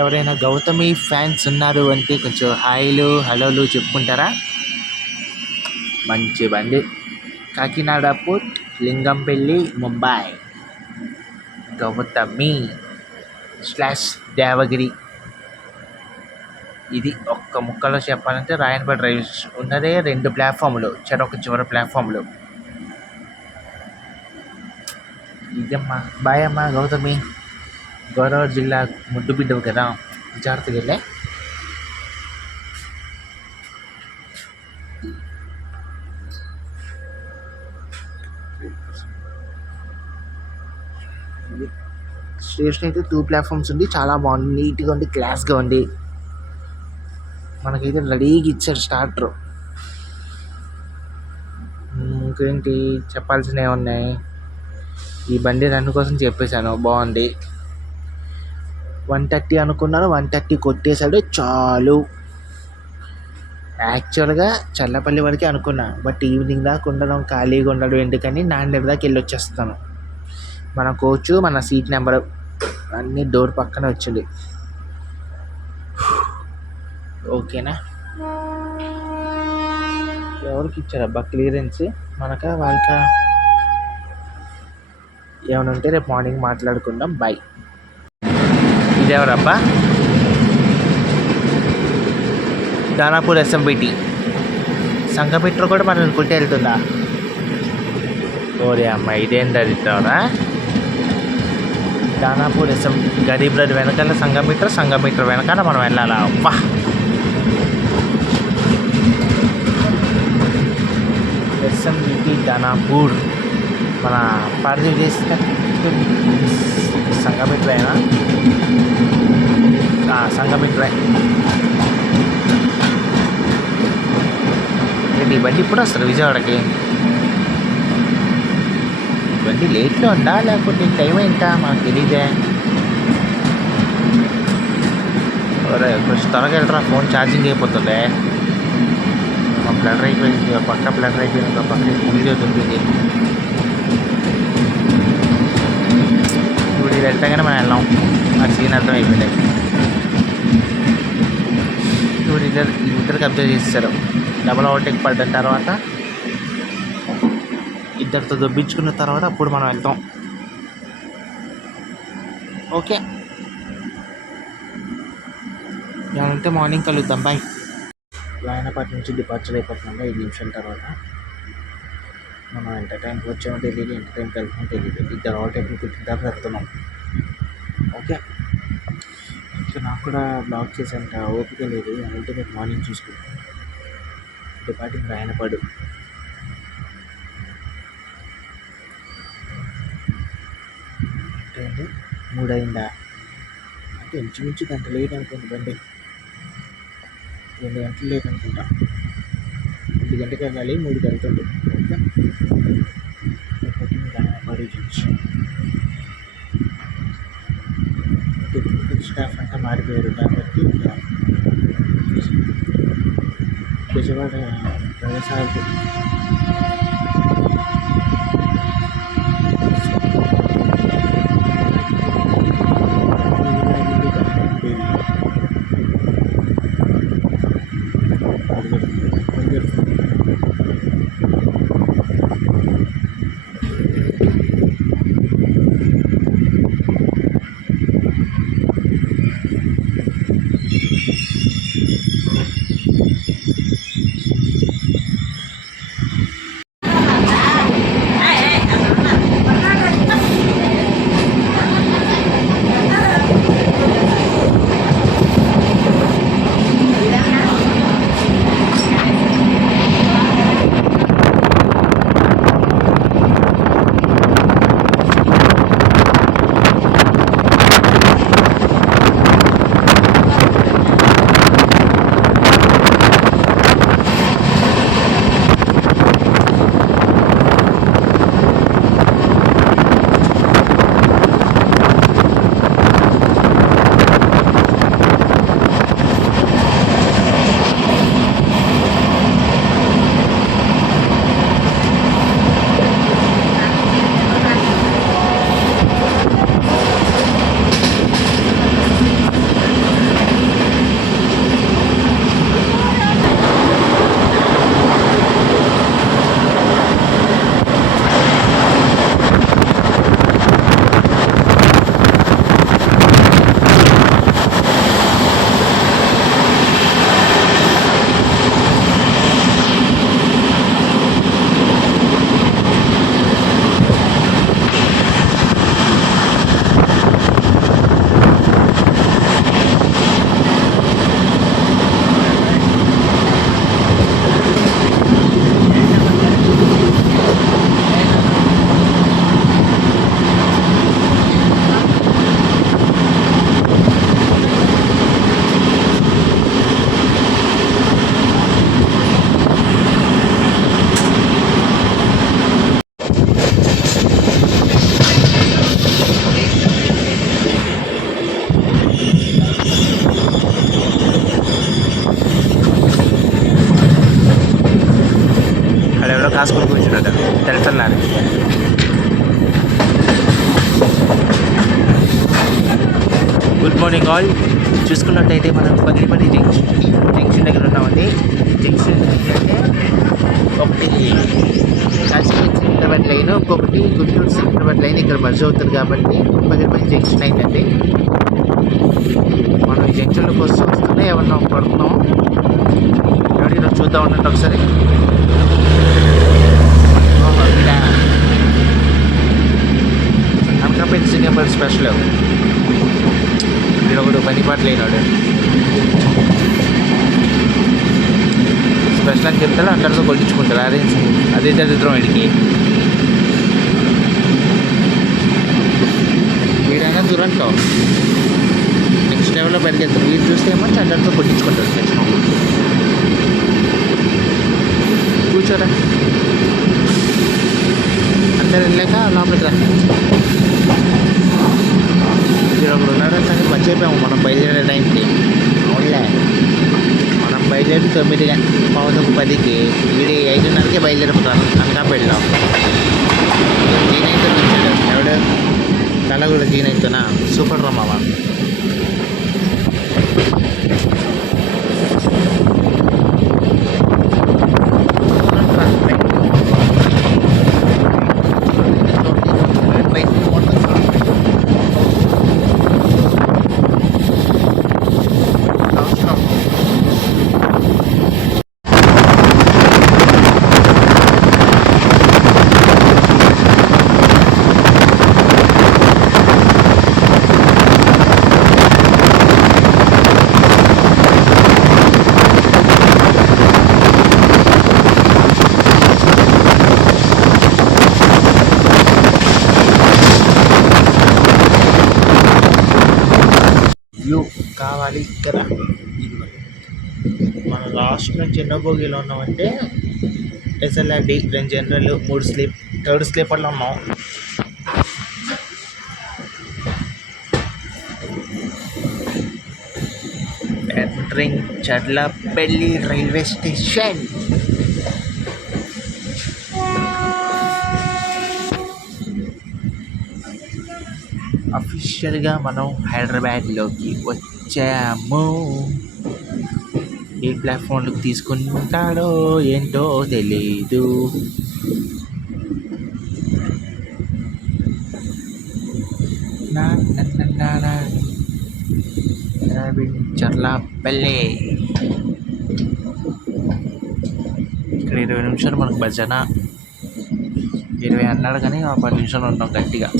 ఎవరైనా గౌతమి ఫ్యాన్స్ ఉన్నారు అంటే కొంచెం హాయిలు హలోలు చెప్పుకుంటారా. మంచి బండి. కాకినాడ పోర్ట్ లింగంపల్లి ముంబై గౌతమి /దేవగిరి. ఇది ఒక్క ముక్కలో చెప్పాలంటే రాయనపేట రైల్వే స్టేషన్ ఉన్నదే 2 ప్లాట్ఫామ్లు, చెరొక చివరి ప్లాట్ఫామ్లు. ఇదమ్మా, బాయ్ అమ్మా గౌతమి. గోదావరి జిల్లా ముద్దు బిడ్డవు కదా, జాగ్రత్తగా వెళ్ళే. స్టేషన్ అయితే 2 ప్లాట్ఫామ్స్ ఉంది. చాలా బాగుంది, నీట్గా ఉంది, క్లాస్గా ఉంది. మనకైతే రెడీగా ఇచ్చారు స్టార్టర్. ఇంకేంటి చెప్పాల్సినవి ఉన్నాయి. ఈ బండి రన్ కోసం చెప్పేశాను, బాగుంది. 130 అనుకున్నాను, 130 కొట్టేశాడు చాలు. యాక్చువల్గా చల్లపల్లి వరకే అనుకున్నా, బట్ ఈవినింగ్ దాకా ఉండడం, ఖాళీగా ఉండడం ఎందుకని నాందేడ్ దాకా వెళ్ళి వచ్చేస్తాను. మన కోచ్, మన సీట్ నెంబరు అన్నీ డోర్ పక్కన వచ్చింది. ఓకేనా, ఎవరికి ఇచ్చారబ్బా క్లియరెన్స్, మనకా వాళ్ళకా? ఏమైనా ఉంటే రేపు మార్నింగ్ మాట్లాడుకుందాం. బాయ్. ఇదెవరబ్బా? దానాపూర్ SMBT సంఘమిట్ర కూడా మనం అనుకుంటే వెళ్తుందా? ఓరే అమ్మ, ఇదేం దరిద్రరా. దానాపూర్ గరీబ్ రథ్ వెనకాల సంఘమిట్ర వెనకాల మనం వెళ్ళాలా? అబ్బా, SMBT దానాపూర్. మన పార్టీ చేసిన సంఘమిట్రేనా? సంఘమిట్రే. ఈ బండి ఇప్పుడు వస్తారు విజయవాడకి? ఈ బండి లేట్లో ఉందా లేకపోతే టైం ఏంటా మనకు తెలియదే. కొంచెం త్వరగా వెళ్తారా, ఫోన్ ఛార్జింగ్ అయిపోతుంది. బ్లడర్ అయిపోయింది, పక్క బ్లడర్ అయిపోయింది, ఒక పక్క వీడియో దొరికింది. ఇప్పుడు ఇది వెళ్తాగానే మనం వెళ్ళాం, ఆ సీన్ అర్థం అయిపోయింది. ఇప్పుడు ఇద్దరికి అబ్జర్వ్ చేస్తారు. డబల్ ఓవర్టేక్ పడ్డ తర్వాత ఇద్దరితో దొబ్బించుకున్న తర్వాత అప్పుడు మనం వెళ్తాం. ఓకే, ఏమంటే మార్నింగ్ కలుద్దాం. బాయ్. రాయనపాటి నుంచి డిపార్చర్ అయిపోతున్నాం 5 నిమిషాల తర్వాత. మనం ఎంత టైంకి వచ్చామో తెలియదు, ఎంత టైంకి వెళ్తామో తెలియదు. ఇద్దరు ఓవర్టేక్ని పెట్టిన తర్వాత వెళ్తున్నాం. ఓకే, సో నాకు కూడా బ్లాక్ చేసేంత ఓపిక లేదు, అంటే రేపు మార్నింగ్ చూసుకుంటాం. డిపార్టింగ్ రాయనపాడు. అంటే 3 అయిందా? అంటే ఇంచుమించు గంట లేట్ అనుకోండి బండి. 2 గంటలు లేట్ అనుకుంటా. 2 గంటకి వెళ్ళాలి, 3 వెళ్తుంది. Okay, Rayanapadu junction. Technical staff అంతా మారిపోయారు కాబట్టి విజయవాడ ప్రవేశాలు ఎవరో కాసుకొని కూర్చున్నాడు తెలుసున్నారు. Good morning all. చూసుకున్నట్టయితే మనం పగిలిపల్లి జంక్షన్ దగ్గర ఉన్నామండి. జంక్షన్ అంటే ఒకటి కాశీపేట సికింద్రాబాద్ లైన్, ఇంకొకటి గుంటూరు సికింద్రాబాద్ లైన్ ఇక్కడ మర్జ్ అవుతుంది కాబట్టి పగిలిపల్లి జంక్షన్ అయిందండి. మనం ఈ జంక్షన్లో వస్తూనే ఏమన్నా పడుతున్నాం. ఎవరైనా చూద్దాం అన్నట్టు ఒకసారి. అనకాపల్లి సింగపూర్ స్పెషల్ ఇక్కడ ఒకడు పని పాట లేనాడు. స్పెషల్ అని చెప్తాడు, అందరితో కొట్టించుకుంటారు. అదే చదువుతాం వీడికి. వీడైనా దురంతో నెక్స్ట్ లెవెల్లో పరిగెత్తారు. వీడు చూస్తే ఏమో అందరితో కొట్టించుకుంటారు. కూర్చోరా, అందరు వెళ్ళాక లోపలికి రా. మీరు ఒకడు ఉన్నారంటే మర్చిపోయాము మనం బయలుదేరే టైంకి. అవునులే, మనం బయలుదేరి 9:10కి వీడి 5:30కి బయలుదేరిపోతాను అనకాపల్లిలో. జీనైతో వచ్చాడు ఎవడు, తల కూడా జీనైతోనా. సూపర్ రా మామ. వ్యూ కావాలి కదా. మన లాస్ట్ నుంచి ఎన్నో బోగీలో ఉన్నామంటే ఎస్ఎల్ఆర్డి 2 జనరల్ 3 థర్డ్ స్లీపర్లో ఉన్నాం. Entering Cherlapalli railway station. అఫీషియల్గా మనం హైదరాబాద్లోకి వచ్చాము. ఏ ప్లాట్ఫామ్లోకి తీసుకుంటాడో ఏంటో తెలీదు. చర్లపల్లి ఇక్కడ 20 నిమిషాలు మనకు భజన. 20 అన్నాడు కానీ 10 నిమిషాలు ఉన్నాం గట్టిగా.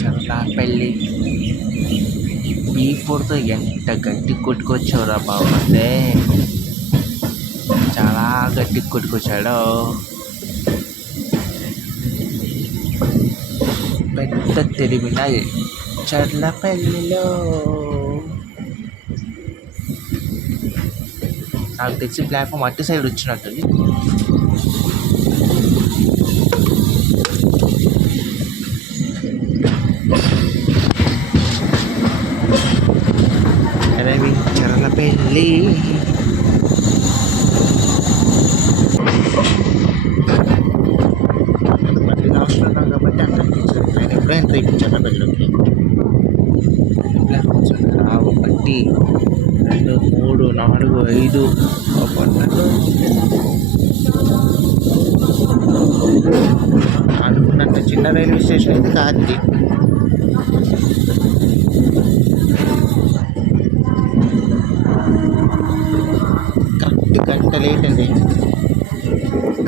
చర్లపల్లి B4తో ఎంత గట్టి కొట్టుకొచ్చావురా బాబు అంటే చాలా గట్టి కొట్టుకొచ్చాడు. పెద్ద టెర్మినల్ చర్లపల్లిలో. నాకు తెలిసి ప్లాట్ఫామ్ అటు సైడ్ వచ్చినట్టుంది. చర్లపల్లి మళ్ళీ లాస్ట్లో ఉన్నాం కాబట్టి అక్కడ ఆయన ఎప్పుడో ఎంటర్ అయిపోయింది చర్లపల్లిలోకి. ప్లాట్ఫామ్స్ 1 2 3 4 5 అనుకున్నట్టు చిన్న రైల్వే స్టేషన్ అయితే కాదు ఇది. గంట లేట్ అండి.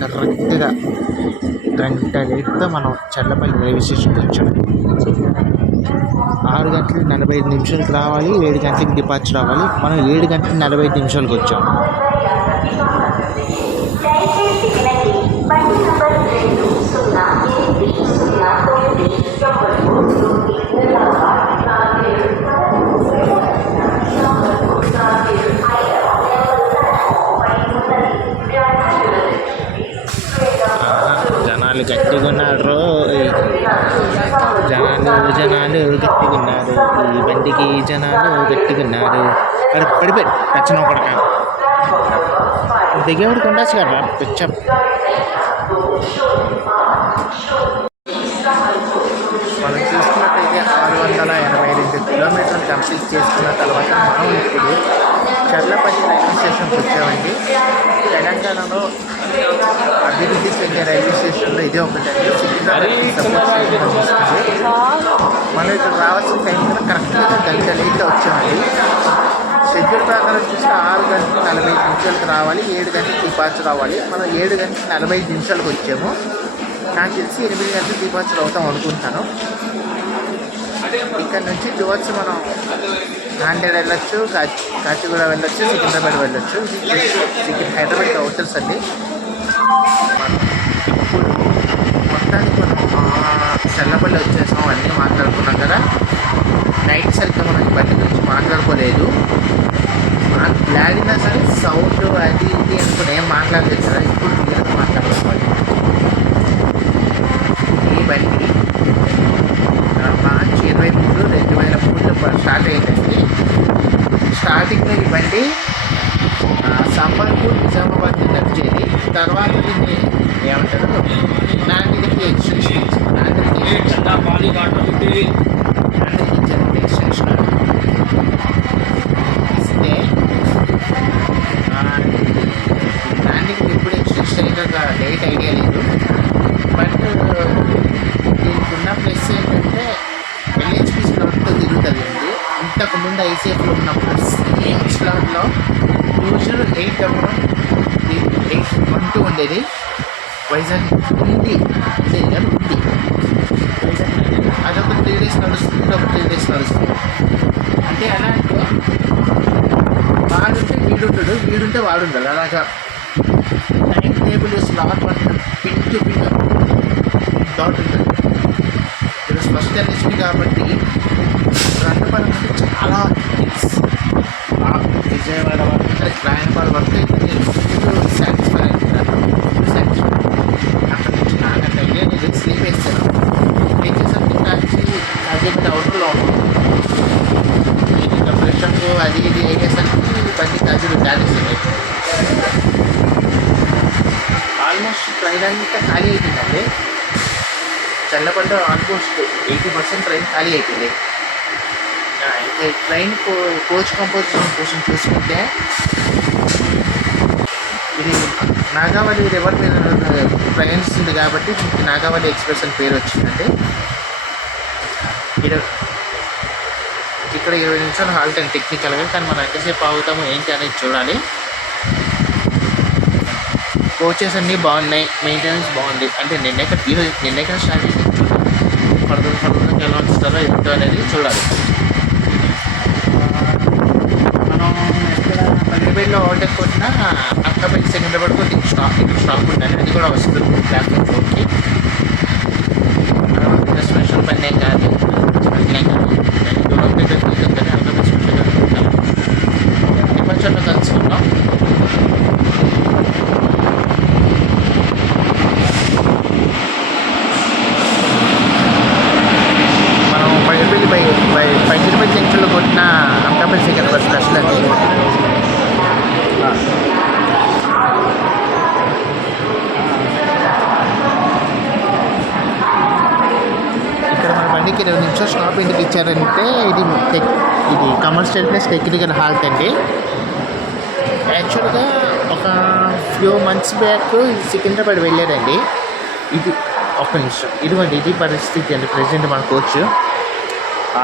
కరెక్ట్గా గంట లేట్గా మనం చర్లపల్లి రైల్వే స్టేషన్కి వచ్చాం. 6:45 రావాలి, 7 గంటలకి డిపార్చర్ అవ్వాలి. మనం 7:45 వచ్చాం. జనాలు గట్టిగా ఉన్నారు. జనాలు గట్టిగా ఉన్నారు. ఈ బండికి జనాలు గట్టిగా ఉన్నారు. అరే పడిపోయి నచ్చిన ఒకటి దిగేవాడికి ఉండొచ్చు కదా పిచ్చం. మనం చూసుకున్నట్టయితే 682 కిలోమీటర్లు కంప్లీట్ చేసుకున్న తర్వాత మనం ఇప్పుడు చర్లపల్లి రైల్వే స్టేషన్కి వచ్చామండి. తెలంగాణలో అభివృద్ధి చెందే రైల్వే స్టేషన్లో ఇదే ఒకటండి. మనం ఇక్కడ రావాల్సిన టైం కూడా కరెక్ట్గా గంట లేట్గా వచ్చామండి. షెడ్యూల్ ప్రకారం చూస్తే 6:45 రావాలి, 7 గంటలకు డిపార్చర్ రావాలి. మనం 7:45 వచ్చాము. నాకు తెలిసి 8 గంటలకు డిపార్చర్ అవుతాం అనుకుంటాను. ఇక్కడ నుంచి టువర్డ్స్ మనం నాందేడ్ వెళ్ళొచ్చు, కాచిగూడ వెళ్ళొచ్చు, సికింద్రాబాద్ వెళ్ళొచ్చు. హైదరాబాద్కి అవుటర్స్ అండి. ఇప్పుడు మొత్తానికి మనం చల్లపల్లి వచ్చేసాం, అన్నీ మాట్లాడుకున్నాం కదా. నైట్ సరిగ్గా మనం ఈ బండి గురించి మాట్లాడుకోలేదు. నాకు లాగినా సరే సౌండ్ అది ఇది అనుకుని ఏం మాట్లాడలేదు కదా. ఇప్పుడు క్లియర్గా మాట్లాడుకోవాలి. ఈ బండి మార్చి 23, 2003 స్టార్ట్ అయిందండి. స్టార్టింగ్లో ఈ బండి సంబల్పూర్, నిజామాబాద్ నడిచేది. తర్వాత దీన్ని ఏమంటారు నాందేడ్కి ఎక్స్టెన్షన్ ఇచ్చారు. నాందేడ్కి ఎక్స్టెన్షన్ ఇస్తే నాందేడ్కి ఎప్పుడు ఎక్స్టెన్షన్ అయితే ఒక డేట్ ఐడియా లేదు. బట్ దీనికి ఉన్న ప్లస్ ఏంటంటే ఎల్హెచ్పి స్లాట్తో తిరుగుతుందండి. ఇంతకుముందు ఐసీఎఫ్లో ఉన్నప్పుడు సేమ్ స్లాట్లో యూజర్ 812 ఉండేది. వైజాగ్ ఉంది వైజాగ్ అదొక 3 days నడుస్తుంది, ఇదొక 3 days నడుస్తుంది. అంటే ఎలా అంటే వాడుంటే వీడుంటాడు, వీడుంటే వాడుంటాడు. అలాగా టైం టేబుల్ స్లాట్ పట్టిన పిన్ టు పిన్ డాట్ ఉంటుంది. ఇది ఫస్ట్ ఎల్హెచ్పి కాబట్టి రంగపడం అంటే చాలా విజయవాడ వరకు రాయనపాడు వరకు సాటిస్ఫై అక్కడ నుంచి నాకంటే ఐడియా నేను స్లీప్ వేస్తాను. వేసేసరికి కాజీపేట అవుట్లో ఇంకా ఫ్రెష్ అప్ అది ఇది వేసేసరికి బండి కాజీలు దాటేస్తుంది. ఆల్మోస్ట్ ట్రైన్ అంతా ఖాళీ అయిపోయిందండి. చల్లపల్లిలో ఆల్మోస్ట్ 80% ట్రైన్ ఖాళీ అయిపోయింది. ఇంకా ట్రైన్ కోచ్ కంపోజిషన్ కోసం చూసుకుంటే ఇది నాగావళి రివర్ మీద ప్రయాణిస్తుంది కాబట్టి దీనికి నాగావళి ఎక్స్ప్రెస్ అని పేరు వచ్చిందండి. ఇక్కడ 20 నిమిషాలు హాల్ట్ అండి టెక్నికల్గా. కానీ మనం ఎంతసేపు ఆగుతాము ఏంటి అనేది చూడాలి. కోచెస్ అన్నీ బాగున్నాయి, మెయింటెనెన్స్ బాగుంది. అంటే నిన్నే స్టార్ట్ చేసి ఫర్దర్గా ఎలా వస్తారో ఏంటో అనేది చూడాలి. మనం ఎక్కడ పల్లెపల్లిలో ఓవర్టేక్ కొట్టినా అక్కపల్లి సికింద్రాబాద్ కొట్టి స్టాప్ ఉండాలి. అది కూడా వస్తుంది ప్లాట్ఫామ్ 4కి. స్పెషల్ పని ఏం కాదు, స్పెషల్ ఏం కాదు. దూరం దగ్గర వెళ్తుంది కానీ అక్కపల్లి స్పెషల్గా ఉంటాను. ప్రపంచంలో కలుసుకుంటాం. మనం పైడిపల్లి జంక్షన్లో కొట్టిన అంకాపల్లి సికింద్రాబాద్ స్పెషల్ అండి. ఇక్కడ మన బండికి 20 నిమిషాలు స్టాప్ ఎందుకు ఇచ్చారంటే ఇది కమర్షియల్ ప్లస్ టెక్నికల్ హాల్ట్ అండి. యాక్చువల్గా ఒక ఫ్యూ మంత్స్ బ్యాక్ సికింద్రాబాద్ వెళ్ళారండి. ఇది ఒక్క నిమిషం, ఇదిగోండి ఇది పరిస్థితి అండి. ప్రజెంట్ మన కోచ్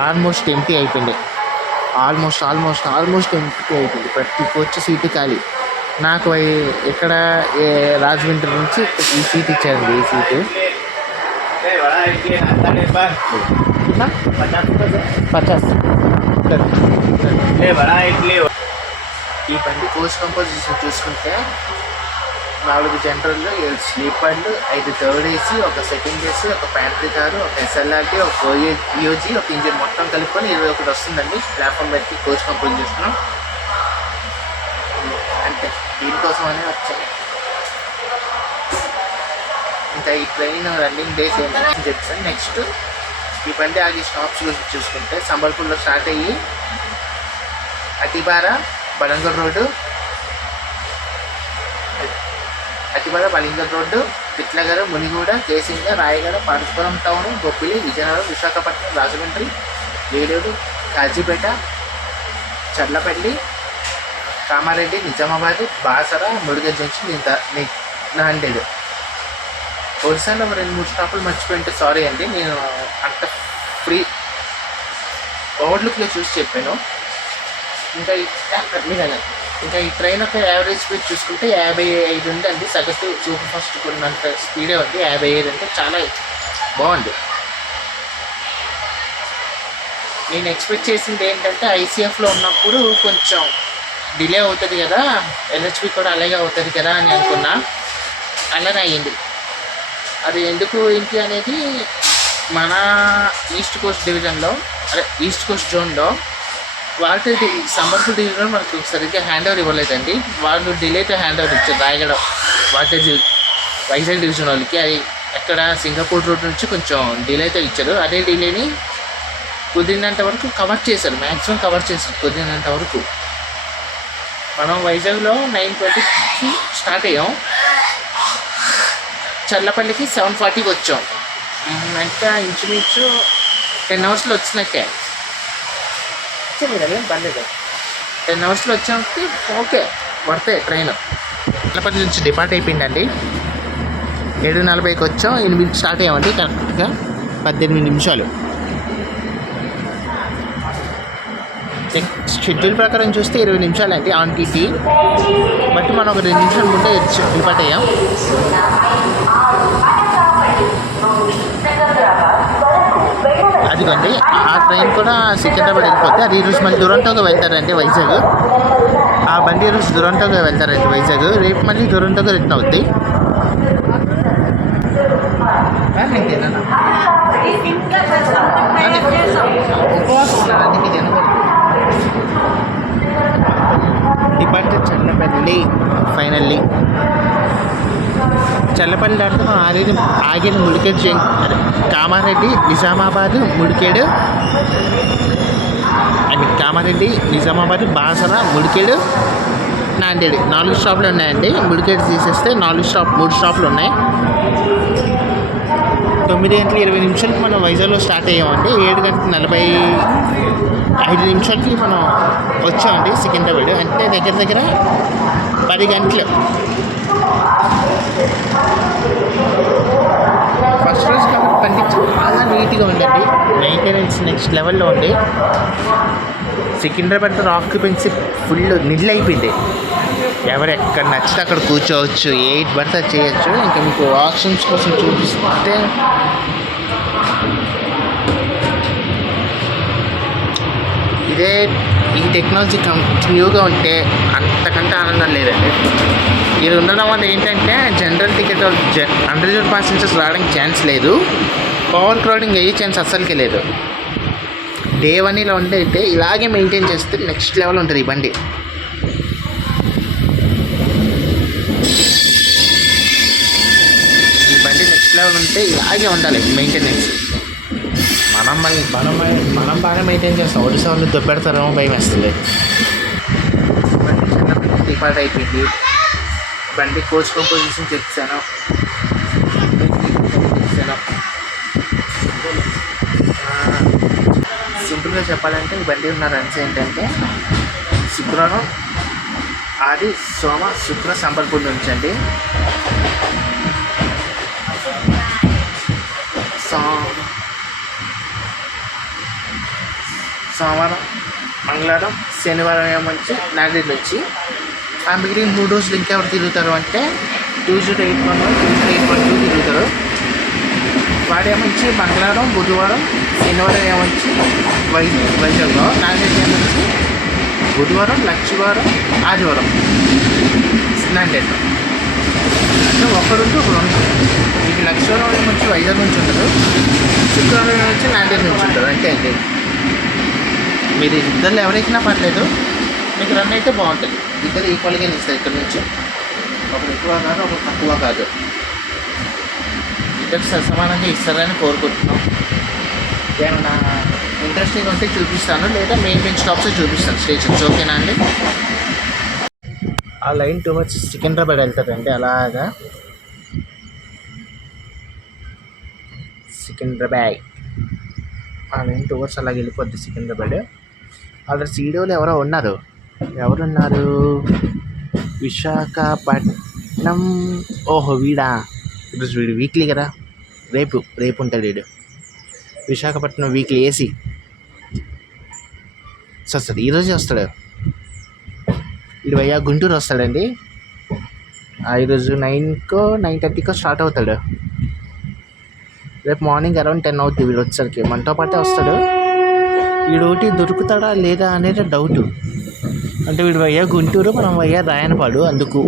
ఆల్మోస్ట్ ఎంటీ అయిపోయింది. ఆల్మోస్ట్ ఎంటీ అయిపోయింది. ప్రతి కోచ్ సీటు ఖాళీ. నాకు ఇక్కడ రాజమండ్రి నుంచి ఈ సీట్ ఇచ్చారండి. ఈ సీటు 50. ఈ బండి కోచ్ కంపోజిషన్ చూసుకుంటే 4 జనరల్లో, 7 స్లీపర్లు, 5 third AC, 1 second AC, 1 pantry car, 1 ఎస్ఎల్ఆర్టీ, 1 ఈఓజీ, 1 engine మొత్తం కలుపుకొని 21 వస్తుందండి. ప్లాట్ఫామ్ బట్టి కోచ్ కంపోజ్ చేస్తున్నాం. అంటే దీనికోసమనే వచ్చాయి. ఇంకా ఈ ట్రైన్ రన్నింగ్ డేస్ ఏంటని చెప్తాను. నెక్స్ట్ ఈ బండి ఆగి స్టాప్స్ చూసుకుంటే సంబల్పూర్లో స్టార్ట్ అయ్యి Attabira Balangir road, Attabira Balangir road, Titlagarh, Muniguda, Kesinga, Rayagada, Parvathipuram town, Bobbili, Vizianagaram, Visakhapatnam, Rajahmundry, Eluru, Kazipet, Cherlapalli, Kamareddy, Nizamabad, Basara, Mudkhed junction, Nanded. ఒరిస్సాలో 2-3 స్టాపులు మర్చిపోయింటే సారీ అండి. నేను అంత ఫ్రీ ఓవర్లుక్లో చూసి చెప్పాను. ఇంకా ఇంకా ఈ ట్రైన్ ఒక యావరేజ్ స్పీడ్ చూసుకుంటే 55 ఉందండి. సగటు సూపర్ ఫాస్ట్ కొన్నంత స్పీడే ఉంది. 55 అంటే చాలా బాగుంది. నేను ఎక్స్పెక్ట్ చేసింది ఏంటంటే ఐసీఎఫ్లో ఉన్నప్పుడు కొంచెం డిలే అవుతుంది కదా, ఎన్హెచ్పి కూడా అలాగే అవుతుంది కదా అని అనుకున్నా. అలానే అయ్యింది. అది ఎందుకు ఏంటి అనేది మన ఈస్ట్ కోస్ట్ డివిజన్లో, అదే ఈస్ట్ కోస్ట్ జోన్లో వాటర్ సమ్మర్ఫుల్ డివిజన్లో మనకు సరిగ్గా హ్యాండ్ ఓవర్ ఇవ్వలేదండి. వాళ్ళు డిలేతో హ్యాండ్ ఓవర్ ఇచ్చారు. రాయగడ వాటర్ వైజాగ్ డివిజన్ వాళ్ళకి. అది ఎక్కడ సింగపూర్ రోడ్ నుంచి కొంచెం డిలేతో ఇచ్చారు. అదే డిలేని కుదిరినంత వరకు కవర్ చేశారు, మ్యాక్సిమం కవర్ చేశారు కుదిరినంత వరకు. మనం వైజాగ్లో 9:20కి స్టార్ట్ అయ్యాం. చర్లపల్లికి 7:40కి వచ్చాం. అంటే ఇంచుమించు 10 అవర్స్లో వచ్చినట్టే. అదేం పర్లేదు, 10 అవర్స్లో వచ్చామంటే ఓకే, పడితే ట్రైన్. చర్లపల్లి నుంచి డిపార్ట్ అయిపోయిందండి. 7:40కి వచ్చాం. 8కి స్టార్ట్ అయ్యామండి. కరెక్ట్గా 18 నిమిషాలు. షెడ్యూల్ ప్రకారం చూస్తే 20 నిమిషాలు అండి ఆన్ టీటీ. బట్ మనం ఒక 2 నిమిషాల ముందే డిపార్ట్ అయ్యాం. అదిగోండి ఆ ట్రైన్ కూడా సికింద్రాబాద్ వెళ్ళిపోతే అది ఈరోజు మళ్ళీ దురంతోగా వెళ్తారండి వైజాగ్. ఆ బండి ఈరోజు దురంతోగా వెళ్తారండి వైజాగ్. రేపు మళ్ళీ దురంతోగా రిటర్న్ అవుద్ది. డిపార్చర్ చల్లపల్లి. ఫైనల్లీ చల్లపల్లి దాంట్లో మనం ఆగిన ముడికేడు కామారెడ్డి, నిజామాబాద్, ముడికేడు, కామారెడ్డి, నిజామాబాద్, బాసర, ముడికేడు, నాందేడ్ 4 స్టాప్లు ఉన్నాయండి. ముడికేడు తీసేస్తే 3 స్టాప్లు ఉన్నాయి. 9:20 మనం వైజాగ్లో స్టార్ట్ అయ్యామండి. 7:45 మనం వచ్చామండి సికింద్రాబాద్. అంటే దగ్గర దగ్గర 10 గంటలు. ఫస్ట్ రోజు కాబట్టి బండి చాలా నీట్గా ఉందండి. మెయింటెనెన్స్ నెక్స్ట్ లెవెల్లో ఉంది. సికింద్రాబాద్లో ఆక్యుపెన్సీ ఫుల్ నిల్ అయిపోయింది. ఎవరు ఎక్కడ నచ్చితే అక్కడ కూర్చోవచ్చు, 8 పడితే చేయొచ్చు. ఇంకా మీకు ఆప్షన్స్ కోసం చూపిస్తే ఈ టెక్నాలజీ కంటిన్యూగా ఉంటే అంతకంటే ఆనందం లేదండి. ఇది ఉండడం వల్ల ఏంటంటే జనరల్ టికెట్ అండర్గ్రౌండ్ ప్యాసింజర్స్ రావడానికి ఛాన్స్ లేదు. ఓవర్ క్రౌడింగ్ అయ్యే ఛాన్స్ అస్సలకి లేదు. డే 1 ఇలా ఉంటే ఇలాగే మెయింటైన్ చేస్తే నెక్స్ట్ లెవెల్ ఉంటుంది ఈ బండి. నెక్స్ట్ లెవెల్ ఉంటే ఇలాగే ఉండాలి మెయింటెనెన్స్. మనం బాగా మెయింటైన్ చేస్తాం. ఒడిశా వాళ్ళు దొబ్బెడతారేమో భయం వేస్తుంది. బండి చిన్నప్పటి డిపార్ట్ అయిపోయింది. బండి కోచ్ కంపోజిషన్ తెచ్చాను. సింపుల్గా చెప్పాలంటే ఈ బండి ఉన్న రన్స్ ఏంటంటే శుక్రవారం, ఆది, సోమ, శుక్ర సంబల్పూర్ నుంచి అండి. సోమవారం, మంగళవారం, శనివారం ఏమొచ్చి నాందేడ్ వచ్చి ఆ మిగిలిన 3 రోజులు ఇంకెవరు తిరుగుతారు అంటే 2081, 2082 తిరుగుతారు. వాడేమొచ్చి మంగళవారం, బుధవారం, శనివారం ఏమొచ్చి వైజాగ్లో, నాందేడ్ ఏమొచ్చి బుధవారం, లక్షవారం, ఆదివారం నాందేడ్లో. అంటే ఒకరోజు ఒక 2. మీకు లక్షవారం ఏమొచ్చి వైజాగ్ నుంచి ఉంటారు, శుక్రవారం ఏమొచ్చి నాందేడ్ నుంచి ఉంటారు. అంతే అండి. మీరు ఇద్దరు ఎవరెక్కినా పర్లేదు, మీకు రన్ అయితే బాగుంటుంది. ఇద్దరు ఈక్వల్గా ఇస్తారు. ఇక్కడ నుంచి ఒకరు ఎక్కువ కాదు, ఒకరు తక్కువ కాదు, ఇద్దరు సమానంగా ఇస్తారని కోరుకుంటున్నాం. ఏమన్నా ఇంట్రెస్టింగ్ ఉంటే చూపిస్తాను, లేదా మెయిన్ స్టాప్స్ చూపిస్తాను స్టేషన్స్. ఓకేనా అండి? ఆ లైన్ టువర్డ్స్ సికింద్రాబాద్ వెళ్తారండి. అలాగా సికింద్రాబాద్ ఆ లైన్ టువర్డ్స్ అలాగ వెళ్ళిపోద్ది సికింద్రాబాద్. ఆల్రెడీ సీడోలు ఎవరున్నారు? విశాఖపట్నం. ఓహో, ఈరోజు వీడు వీక్లీ కదా, రేపు ఉంటాడు వీడు. విశాఖపట్నం వీక్లీ ఏసీ వస్తాడు, ఈరోజే వస్తాడు వీడు. భయ్యా గుంటూరు వస్తాడండి. ఈరోజు 9:30 స్టార్ట్ అవుతాడు. రేపు మార్నింగ్ అరౌండ్ 10 అవుతుంది వీడు వచ్చేసరికి. మనతో పాటే వస్తాడు. వీడు ఒకటి దొరుకుతాడా లేదా అనేది డౌట్. అంటే వీడు భయ్యా గుంటూరు, మనం భయ్యా రాయనపాడు, అందుకు.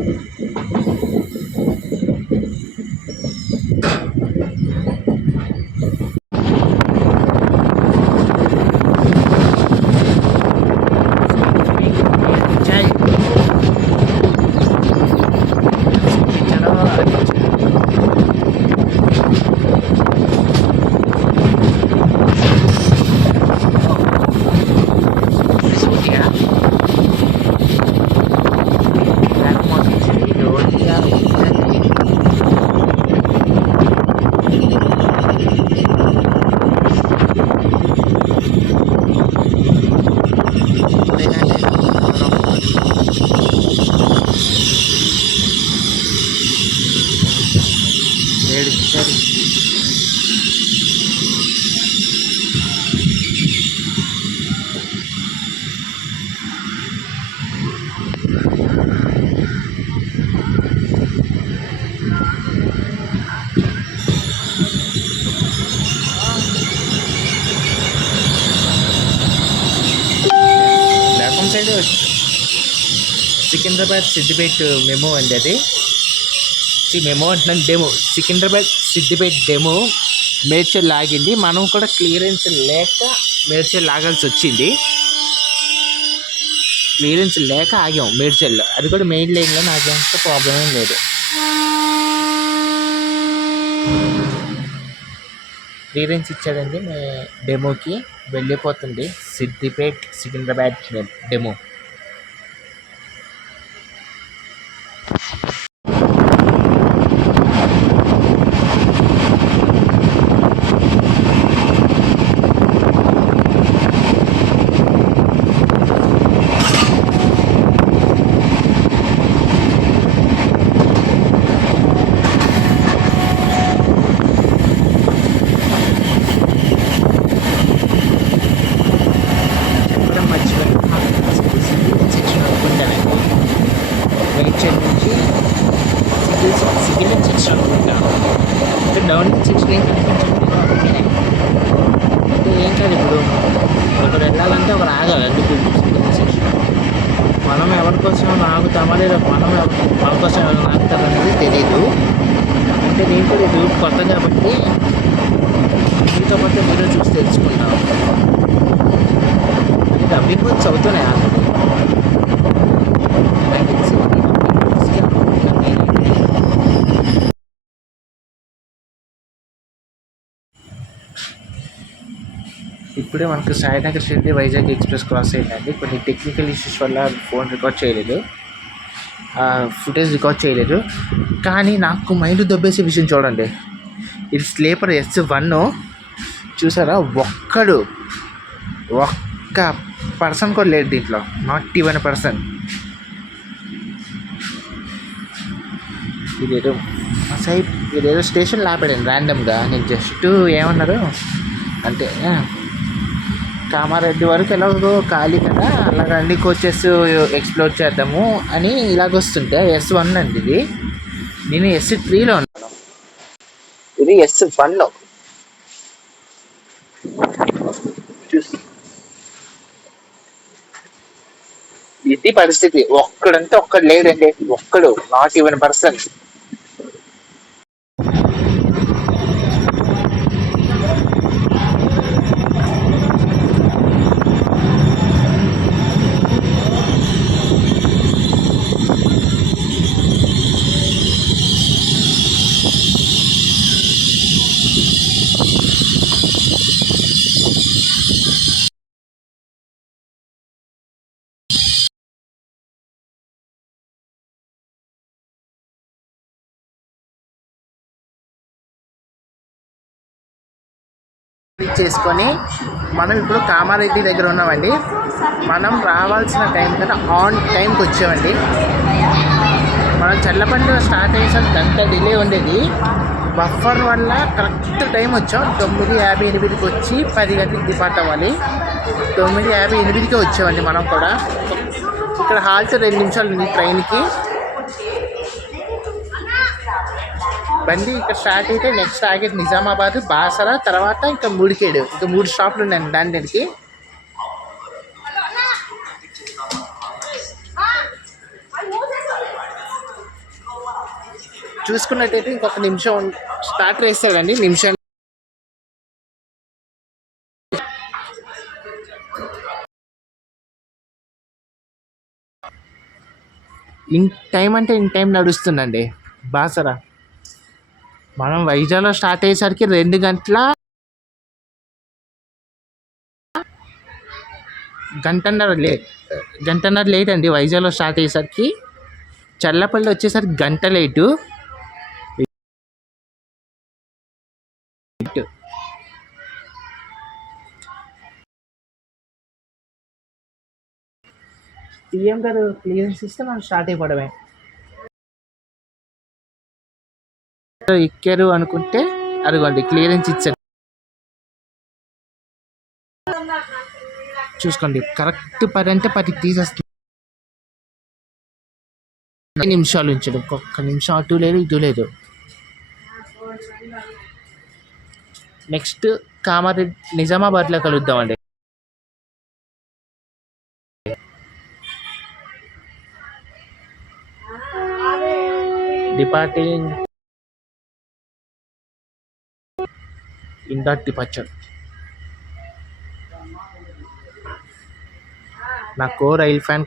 సికింద్రాబాద్ సిద్దిపేట మెమో అండి అది. మెమో అంటున్నాను, డెమో. సికింద్రాబాద్ సిద్దిపేట డెమో మేడ్చల్ లాగింది. మనం కూడా క్లియరెన్స్ లేక మేడ్చల్ లాగాల్సి వచ్చింది. క్లియరెన్స్ లేక ఆగాం మేడ్చల్లో. అది కూడా మెయిన్ లైన్లో ఆగేంత ప్రాబ్లం ఏం లేదు. క్లియరెన్స్ ఇచ్చాడండి డెమోకి. వెళ్ళిపోతుంది సికింద్రాబాద్ డెమో. ఏం కాదు, ఇప్పుడు ఒకరు వెళ్ళాలంటే ఒకరు ఆగాలి. అందుకు మనం ఎవరి కోసం ఆగుతామా లేదా మన కోసం ఎవరైనా ఆగుతారనేది తెలీదు. అంటే నేను కూడా ఇది కొత్త కాబట్టి మీతో పాటు మీరు చూసి తెలుసుకుంటాం. డబ్బింగ్ వచ్చి అవుతున్నాయి ఆల్రెడీ. ఇప్పుడే మనకు సాయినగర్ షిర్డీ వైజాగ్ ఎక్స్ప్రెస్ క్రాస్ అయిందండి. కొన్ని టెక్నికల్ ఇష్యూస్ వల్ల ఫోన్ రికార్డ్ చేయలేదు, ఫుటేజ్ రికార్డ్ చేయలేదు. కానీ నాకు మైండ్ దొబ్బేసే విషయం చూడండి, ఇది స్లీపర్ S1 చూసారా? ఒక్క పర్సన్ కూడా లేడు దీంట్లో, నాట్ ఈవెన్ పర్సన్. ఇదేదో స్టేషన్లో ఆపాడండి ర్యాండమ్గా. నేను జస్ట్ ఏమన్నారు అంటే కామారెడ్డి వరకు ఎలాగో ఖాళీ కదా, అలాగ అన్ని కోచెస్ ఎక్స్ప్లోర్ చేద్దాము అని ఇలాగొస్తుంటే S1 అండి ఇది. నేను S3లో ఉన్నాను, ఇది S1. ఇది పరిస్థితి. ఒక్కడంటే ఒక్కడు లేడండి, నాట్ ఈవెన్ పర్సన్. చేసుకొని మనం ఇప్పుడు కామారెడ్డి దగ్గర ఉన్నామండి. మనం రావాల్సిన టైం కన్నా ఆన్ టైంకి వచ్చామండి. మనం చల్లపండు స్టార్ట్ అయ్యేసరికి గంట డిలే ఉండేది. బఫర్ వల్ల కరెక్ట్ టైం వచ్చాం. 9:58కి వచ్చి 10 గంటలకు డిపార్ట్ అవ్వాలి. 9:58కే వచ్చామండి మనం కూడా. ఇక్కడ హాల్ట్ 2 నిమిషాలు ఉంది ట్రైన్కి. బండి ఇక్కడ స్టార్ట్ అయితే నెక్స్ట్ ఆగేది నిజామాబాద్, బాసర, తర్వాత ఇంకా ముడికేడు. ఇంకా 3 స్టాప్లు ఉన్నాయండి దానికి. చూసుకున్నట్టయితే ఇంకొక నిమిషం స్టార్టర్ వేస్తాడండి. నిమిషం ఇన్ టైం అంటే ఇన్ టైం నడుస్తుందండి బాసర. మనం వైజాగ్లో స్టార్ట్ అయ్యేసరికి 2 గంటల గంటన్నర లేట్ అండి. వైజాగ్లో స్టార్ట్ అయ్యేసరికి చల్లపల్లి వచ్చేసరికి గంట లేటు. సీఎం గారు క్లియరెన్స్ ఇస్తే మనం స్టార్ట్ అయిపోవడమే. ఎక్కారు అనుకుంటే అదిగోండి క్లియరెన్స్ ఇచ్చారు. చూసుకోండి కరెక్ట్ 10 అంటే 10 తీసేస్తుంది. నిమిషాలు ఉంచడం, ఒక్క నిమిషం అటు లేదు ఇటు లేదు. నెక్స్ట్ కామారెడ్డి నిజామాబాద్లో కలుద్దామండి. డిపార్టింగ్ ఇండట్ డిపార్చర్. నాకు రైల్ ఫ్యాన్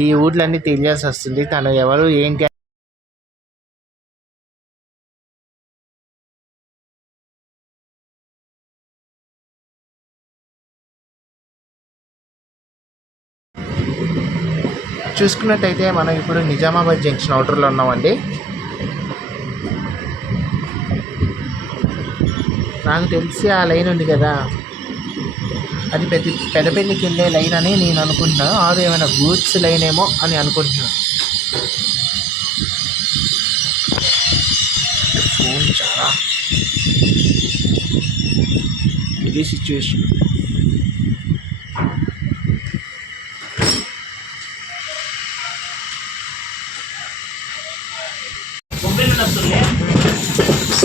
ఈ ఊర్లన్నీ తెలియాల్సి వస్తుంది. తను ఎవరు ఏంటి చూసుకున్నట్టయితే మనం ఇప్పుడు నిజామాబాద్ జంక్షన్ అవుటర్లో ఉన్నామండి. నాకు తెలిసి ఆ లైన్ ఉంది కదా, అది పెద్దపల్లికి వెళ్ళే లైన్ అని నేను అనుకుంటున్నాను. ఆరు ఏమైనా గూడ్స్ లైన్ ఏమో అని అనుకుంటున్నాను. ఫోన్ చాలా ఇది సిచ్యువేషన్.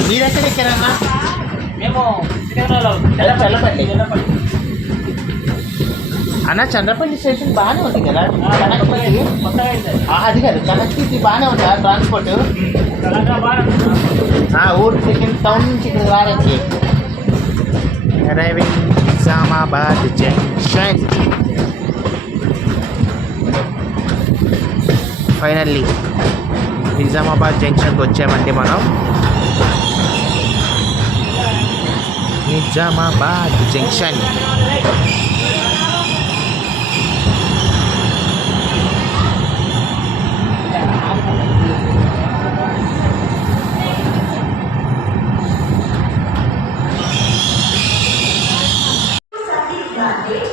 మీరు ఎక్కడ ఎక్కారన్నా? మేము చల్లపల్లి అన్న. చంద్రపల్లి స్టేషన్ బాగానే ఉంది కదా, అది కాదు కనెక్టివిటీ బాగానే ఉందా ట్రాన్స్పోర్ట్? ఊరు సెకండ్ టౌన్ నుంచి ఇక్కడ రావడానికి. Arriving Nizamabad junction. Finally Nizamabad జంక్షన్కి వచ్చామండి మనం. నిజామాబాద్ జంక్షన్.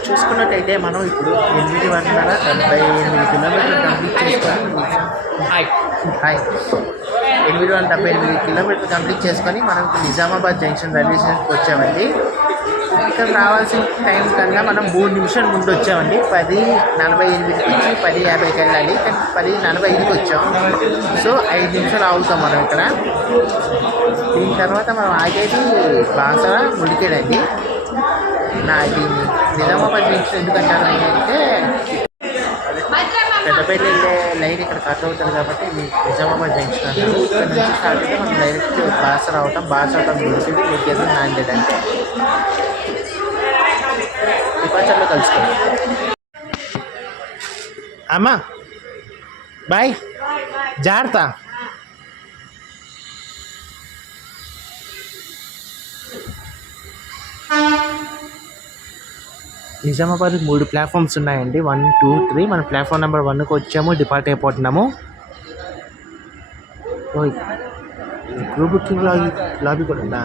చూసుకున్నట్టయితే మనం ఇప్పుడు 878 కిలోమీటర్లు కంప్లీట్ చేసుకొని 878 కిలోమీటర్లు కంప్లీట్ చేసుకొని మనం నిజామాబాద్ జంక్షన్ రైల్వే స్టేషన్కి వచ్చామండి. ఇక్కడ రావాల్సిన టైం కన్నా మనం 3 నిమిషాలు ముందు వచ్చామండి. 10:48కి వచ్చి 10:50కి వెళ్ళాలి, కానీ 10:45కి వచ్చాం. సో 5 నిమిషాలు ఆగుతాం మనం ఇక్కడ. దీని తర్వాత మనం ఆగేది బాసర, ముడికేడండి. దీన్ని నిజామాబాద్ జంక్షన్ ఎందుకంటారు అంటే పెద్దపల్లి వెళ్ళే లైన్ ఇక్కడ కట్ అవుతుంది కాబట్టి నిజామాబాద్ జంక్షన్ అంటారు. ఇక్కడ నుంచి స్టార్ట్ అయితే మనం డైరెక్ట్ బాసర అవుతాం. బాసర అవుతాం ముడికేది, ముడికేది నాందేడ్ అంటే డిపార్చర్లో కలుసుకుంటాం. అమ్మా బాయ్, జాగ్రత్త. నిజామాబాద్ 3 ప్లాట్ఫామ్స్ ఉన్నాయండి. 1, 2, 3. మన ప్లాట్ఫామ్ నెంబర్ 1కి వచ్చాము, డిపార్ట్ అయిపోతున్నాము. గ్రూప్ బుకింగ్ లాబీ కూడా ఉందా?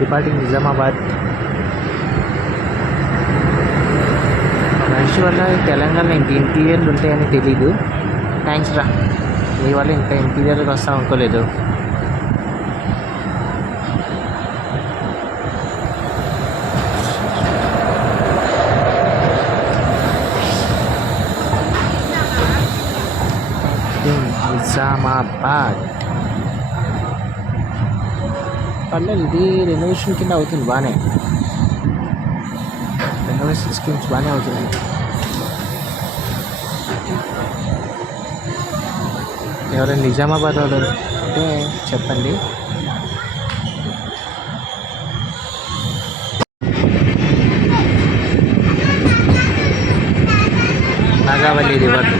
డిపార్టింగ్ నిజామాబాద్. మనిషి వల్ల తెలంగాణ ఇంటీరియర్లు ఉంటాయని తెలీదు. థ్యాంక్స్ రా, నీ వల్ల ఇంకా ఇంటీరియర్కి వస్తాం అనుకోలేదు. నిజామాబాద్ పర్లేదు, ఇది రెనోవేషన్ కింద అవుతుంది బాగానే. రెనోవేషన్ స్కీమ్స్ బాగానే అవుతుంది. ఎవరైనా నిజామాబాద్ వాళ్ళు అంటే చెప్పండి. నాగావళి రివర్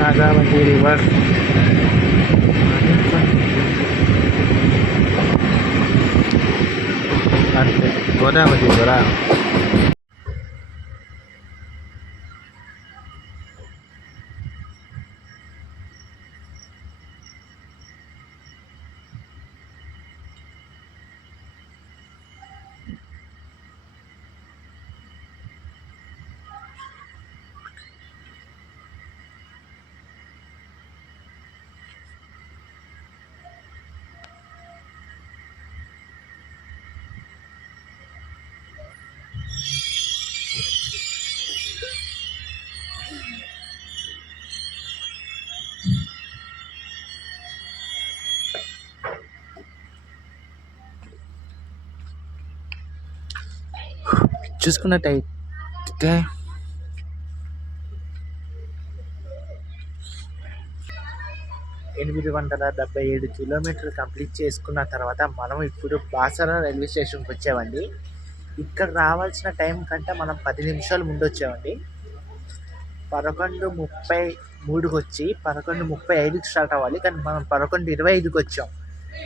నాగావళి రివర్ అంటే గోదావరి రివరా? చూసుకున్నట్టయితే 877 కిలోమీటర్లు కంప్లీట్ చేసుకున్న తర్వాత మనం ఇప్పుడు బాసర రైల్వే స్టేషన్కి వచ్చామండి. ఇక్కడ రావాల్సిన టైం కంటే మనం 10 నిమిషాలు ముందు వచ్చామండి. 11:33కి వచ్చి 11:35కి స్టార్ట్ అవ్వాలి, కానీ మనం 11:25కి వచ్చాం.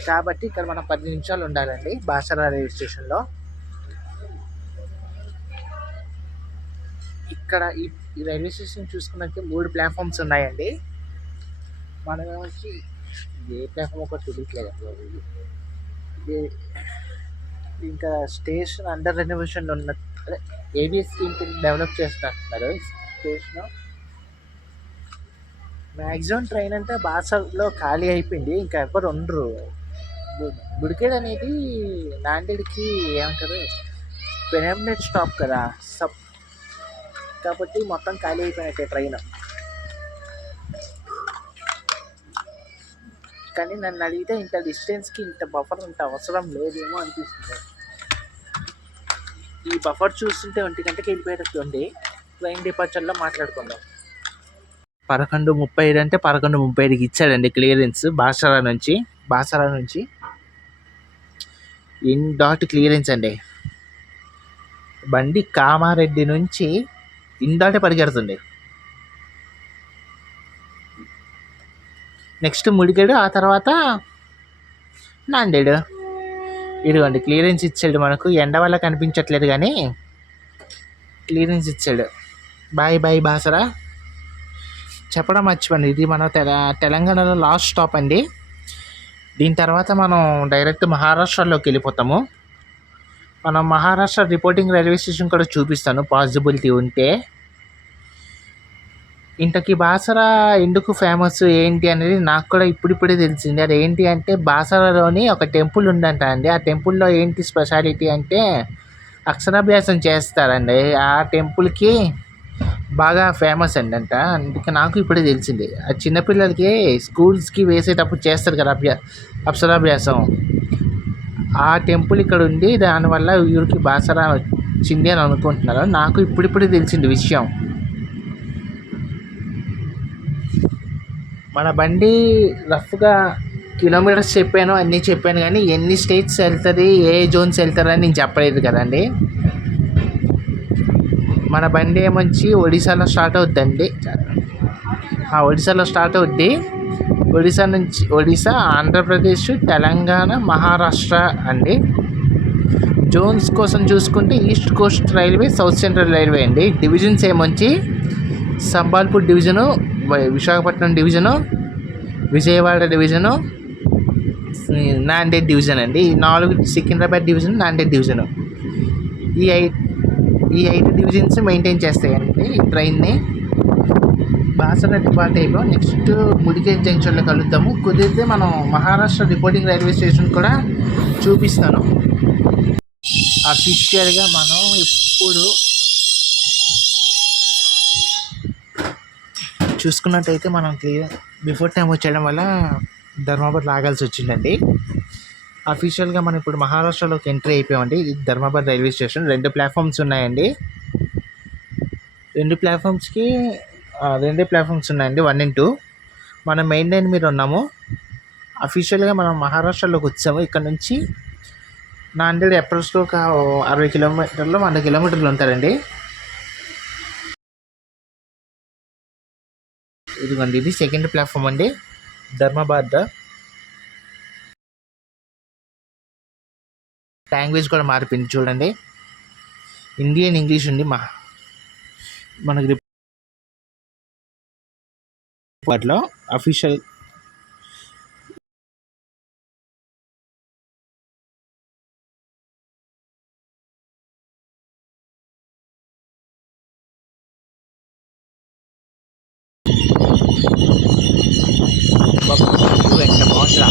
కాబట్టి ఇక్కడ మనం 10 నిమిషాలు ఉండాలండి బాసర రైల్వే స్టేషన్లో. ఇక్కడ ఈ రైల్వే స్టేషన్ చూసుకున్నట్టు 3 ప్లాట్ఫామ్స్ ఉన్నాయండి. మనం వచ్చి ఏ ప్లాట్ఫామ్ ఒకటి తెలియట్లేదు. ఇంకా స్టేషన్ అండర్ రెనోవేషన్ ఉన్న ఏబిఎస్ స్కీమ్ కింద డెవలప్ చేస్తున్నారు స్టేషన్. మ్యాక్సిమం ట్రైన్ అంటే బాసర్లో ఖాళీ అయిపోయింది, ఇంకా ఎవరు ఉండరు. బుడికేడ్ అనేది నాందేడ్కి ఏమంటారు పెర్మనెంట్ స్టాప్ కదా, కాబట్టి మొత్తం ఖాళీ అయిపోయినట్టే ట్రైన్. కానీ నన్ను అడిగితే ఇంత డిస్టెన్స్కి ఇంత బఫర్ ఇంత అవసరం లేదేమో అనిపిస్తుంది. ఈ బఫర్ చూస్తుంటే 1 గంటకి వెళ్ళిపోయేటట్టుంది. ట్రైన్ డిపార్చర్లో మాట్లాడుకుందాం. 11:35 అంటే 11:35కి ఇచ్చాడండి క్లియరెన్స్ బాసరా నుంచి ఇన్ డాట్ క్లియరెన్స్ అండి. బండి కామారెడ్డి నుంచి ఇన్ డాటే పరిగెడుతుంది. నెక్స్ట్ ముడిగేడు, ఆ తర్వాత నాందేడు. ఇదిగోండి క్లియరెన్స్ ఇచ్చాడు మనకు. ఎండ వల్ల కనిపించట్లేదు కానీ క్లియరెన్స్ ఇచ్చాడు. Bye bye Basara. చెప్పడం మర్చిపోండి, ఇది మన తెలంగాణలో లాస్ట్ స్టాప్ అండి. దీని తర్వాత మనం డైరెక్ట్ మహారాష్ట్రలోకి వెళ్ళిపోతాము. మనం మహారాష్ట్ర రిపోర్టింగ్ రైల్వే స్టేషన్ కూడా చూపిస్తాను పాసిబిలిటీ ఉంటే. ఇంతకీ బాసరా ఎందుకు ఫేమస్ ఏంటి అనేది నాకు కూడా ఇప్పుడిప్పుడే తెలిసింది. అది ఏంటి అంటే బాసరాలోని ఒక టెంపుల్ ఉందంట అండి. ఆ టెంపుల్లో ఏంటి స్పెషాలిటీ అంటే అక్షరాభ్యాసం చేస్తారండి. ఆ టెంపుల్కి బాగా ఫేమస్ అండి అంట. అందుకే నాకు ఇప్పుడే తెలిసింది. ఆ చిన్నపిల్లలకి స్కూల్స్కి వేసేటప్పుడు చేస్తారు కదా అక్షరాభ్యాసం. ఆ టెంపుల్ ఇక్కడ ఉంది, దానివల్ల ఊరికి బాసరా వచ్చింది అని అనుకుంటున్నారు. నాకు ఇప్పుడిప్పుడే తెలిసింది విషయం. మన బండి రఫ్గా కిలోమీటర్స్ చెప్పాను, అన్నీ చెప్పాను, కానీ ఎన్ని స్టేట్స్ వెళ్తుంది, ఏ జోన్స్ వెళ్తారని నేను చెప్పలేదు కదండి. మన బండి ఏమొచ్చి ఒడిశాలో స్టార్ట్ అవుద్దండి. ఒడిశాలో స్టార్ట్ అవుద్ది. ఒడిశా నుంచి ఒడిశా, ఆంధ్రప్రదేశ్, తెలంగాణ, మహారాష్ట్ర అండి. జోన్స్ కోసం చూసుకుంటే east coast railway, south central railway అండి. డివిజన్స్ ఏమొచ్చి Sambalpur division, Visakhapatnam division, Vijayawada division, Nanded division అండి. ఈ 4 సికింద్రాబాద్ డివిజన్, నాందేడ్ డివిజను. ఈ 5 డివిజన్స్ మెయింటైన్ చేస్తాయండి ఈ ట్రైన్ని. బాసర డిపార్ట్ నెక్స్ట్ ముడిగేట్ జంక్షన్లో కలుద్దాము. కుదిరితే మనం మహారాష్ట్ర రిపోర్టింగ్ రైల్వే స్టేషన్ కూడా చూపిస్తాను. అఫీషియల్గా మనం ఇప్పుడు చూసుకున్నట్టయితే మనం బిఫోర్ టైం వచ్చేయడం వల్ల ధర్మాబాద్ లాగాల్సి వచ్చిందండి. అఫీషియల్గా మనం ఇప్పుడు మహారాష్ట్రలోకి ఎంట్రీ అయిపోయామండి. ఇది ధర్మాబాద్ రైల్వే స్టేషన్. 2 ప్లాట్ఫామ్స్ ఉన్నాయండి. 2 ప్లాట్ఫామ్స్కి 2 ప్లాట్ఫామ్స్ ఉన్నాయండి, 1 and 2. మనం మెయిన్ లైన్ మీద ఉన్నాము. అఫీషియల్గా మనం మహారాష్ట్రలోకి వచ్చాము. ఇక్కడ నుంచి నాందేడ్ అప్రోచ్లో ఒక 60 కిలోమీటర్లు, 100 కిలోమీటర్లు ఉంటారండి. ఇదిగోండి, ఇది సెకండ్ ప్లాట్ఫామ్ అండి, ధర్మాబాద్. లాంగ్వేజ్ కూడా మారిపోయింది చూడండి. హిందీ అండ్ ఇంగ్లీష్ ఉంది. మనకి రిపోర్ట్లో అఫీషియల్ ఎంత బాగుంటుందా.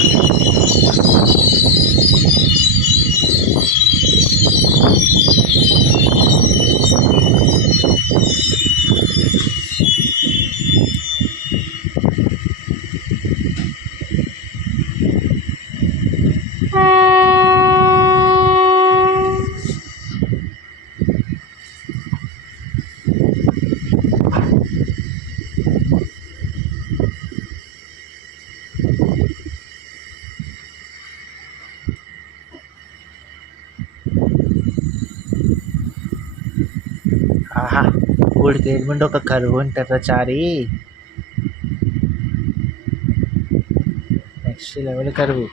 ఆహా, ఊడికి ఎదుగుండి ఒక కరువు ఉంటారా చారి. నెక్స్ట్ లెవెల్ కరువు.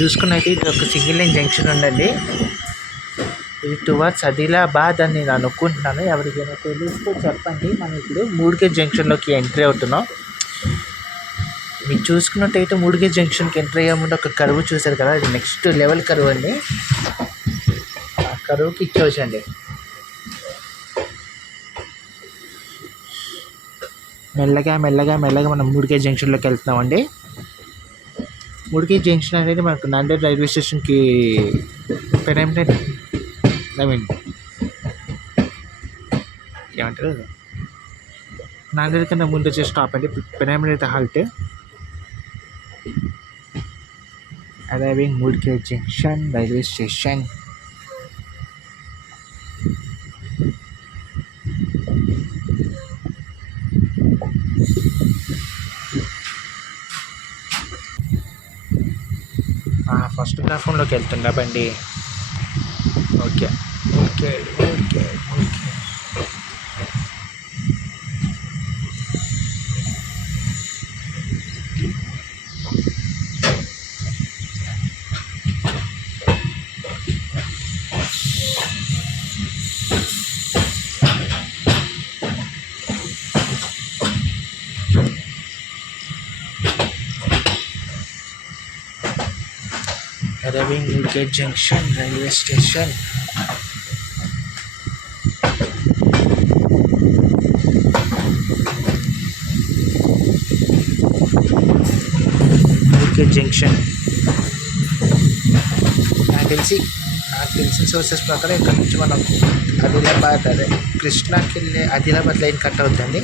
చూసుకున్నైతే ఇది ఒక సింగిల్ లైన్ జంక్షన్ ఉందండి. ఇది టువర్డ్స్ ఆదిలాబాద్ అని నేను అనుకుంటున్నాను. ఎవరికైనా తెలిస్తే చెప్పండి. మనం ఇప్పుడు మూడుకే జంక్షన్లోకి ఎంట్రీ అవుతున్నాం. మీరు చూసుకున్నట్టయితే మూడుకే జంక్షన్కి ఎంట్రీ అయ్యే ముందు ఒక కరువు చూశారు కదా, అది నెక్స్ట్ లెవెల్ కరువు అండి. ఆ కరువుకి ఇచ్చేవచ్చండి. మెల్లగా మెల్లగా మెల్లగా మనం మూడుకే జంక్షన్లోకి వెళ్తున్నామండి. మూడుకే జంక్షన్ అనేది మనకు నాందేడ్ రైల్వే స్టేషన్కి పెరామినెట్ ఏమంటారు, నాందేడ్ కన్నా ముందు వచ్చే స్టాప్ అండి పెరామినెట్ halt. Arriving Mudkhed junction railway station. First ప్లాట్ఫామ్లోకి వెళ్తుందా బండి. Okay okay okay okay. Arriving Mudkhed junction railway station. Mudkhed junction నాకు తెలిసిన సోర్సెస్ ప్రకారం ఇక్కడ నుంచి మనం ఆదిలాబాద్ అదే కృష్ణాకి వెళ్ళే ఆదిలాబాద్ లైన్ కట్ అవుతుంది.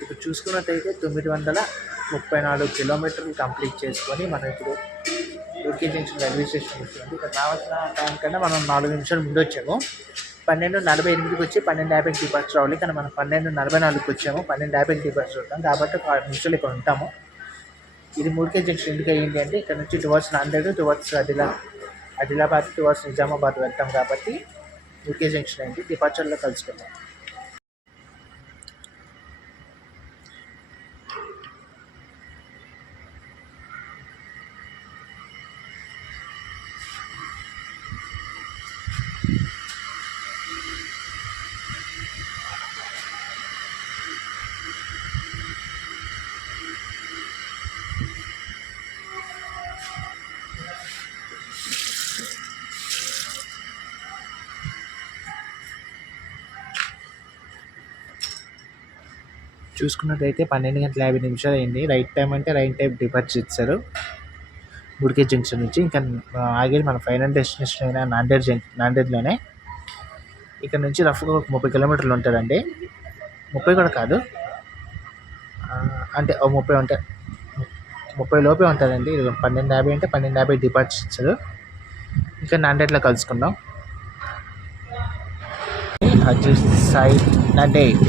ఇప్పుడు చూసుకున్నట్టయితే 934 కిలోమీటర్లు కంప్లీట్ చేసుకొని మనం ఇప్పుడు యూకే జంక్షన్ రైల్వే స్టేషన్ వచ్చింది. ఇక్కడ రావాల్సిన టైం కన్నా మనం 4 నిమిషాలు ముందు వచ్చాము. 12:48కి వచ్చి 12:50కి డిపార్చర్ రావాలి, కానీ మనం 12:44కి వచ్చాము. 12:50కి డిపార్చర్ అవుతాం కాబట్టి ఒక 6 నిమిషాలు ఇక్కడ ఉంటాము. ఇది మూడుకే జంక్షన్ ఎందుకు అయ్యింది అంటే ఇక్కడ నుంచి towards Nanded, towards Adilabad, towards Nizamabad వెళ్తాం కాబట్టి మూడుకే జంక్షన్ అయింది. డిపార్చర్లో కలుసుకుందాం. చూసుకున్నట్టయితే 12:50 అయింది. రైట్ టైం అంటే రైట్ టైం డిపార్చర్ ఇచ్చారు మూడుకే జంక్షన్ నుంచి. ఇంకా ఆగేది మన ఫైనల్ డెస్టినేషన్ అయినా నాందేడ్లోనే. ఇక్కడ నుంచి రఫ్గా ఒక 30 కిలోమీటర్లు ఉంటుందండి. 30 కూడా కాదు, అంటే 30 లోపే ఉంటుందండి. 12:50 అంటే 12:50 డిపార్చర్ ఇచ్చారు. ఇంకా నాందేడ్లో కలుసుకుందాం. హజూర్ సాయి నాందేడ్.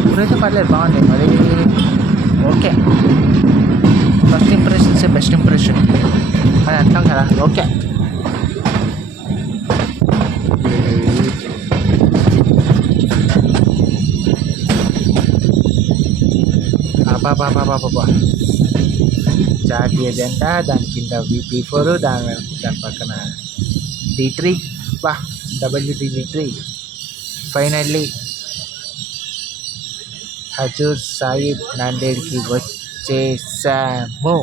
ఇప్పుడైతే పర్లేదు, బాగుంది మరి. Okay, first impressions best impression అని అంటాం కదా. ఓకే, బాబా జాతీయ జెండా, దాని కింద B4, దాని పక్కన D3, WD3. Finally Hazur Sahib నాందేడ్కి వచ్చేసాము.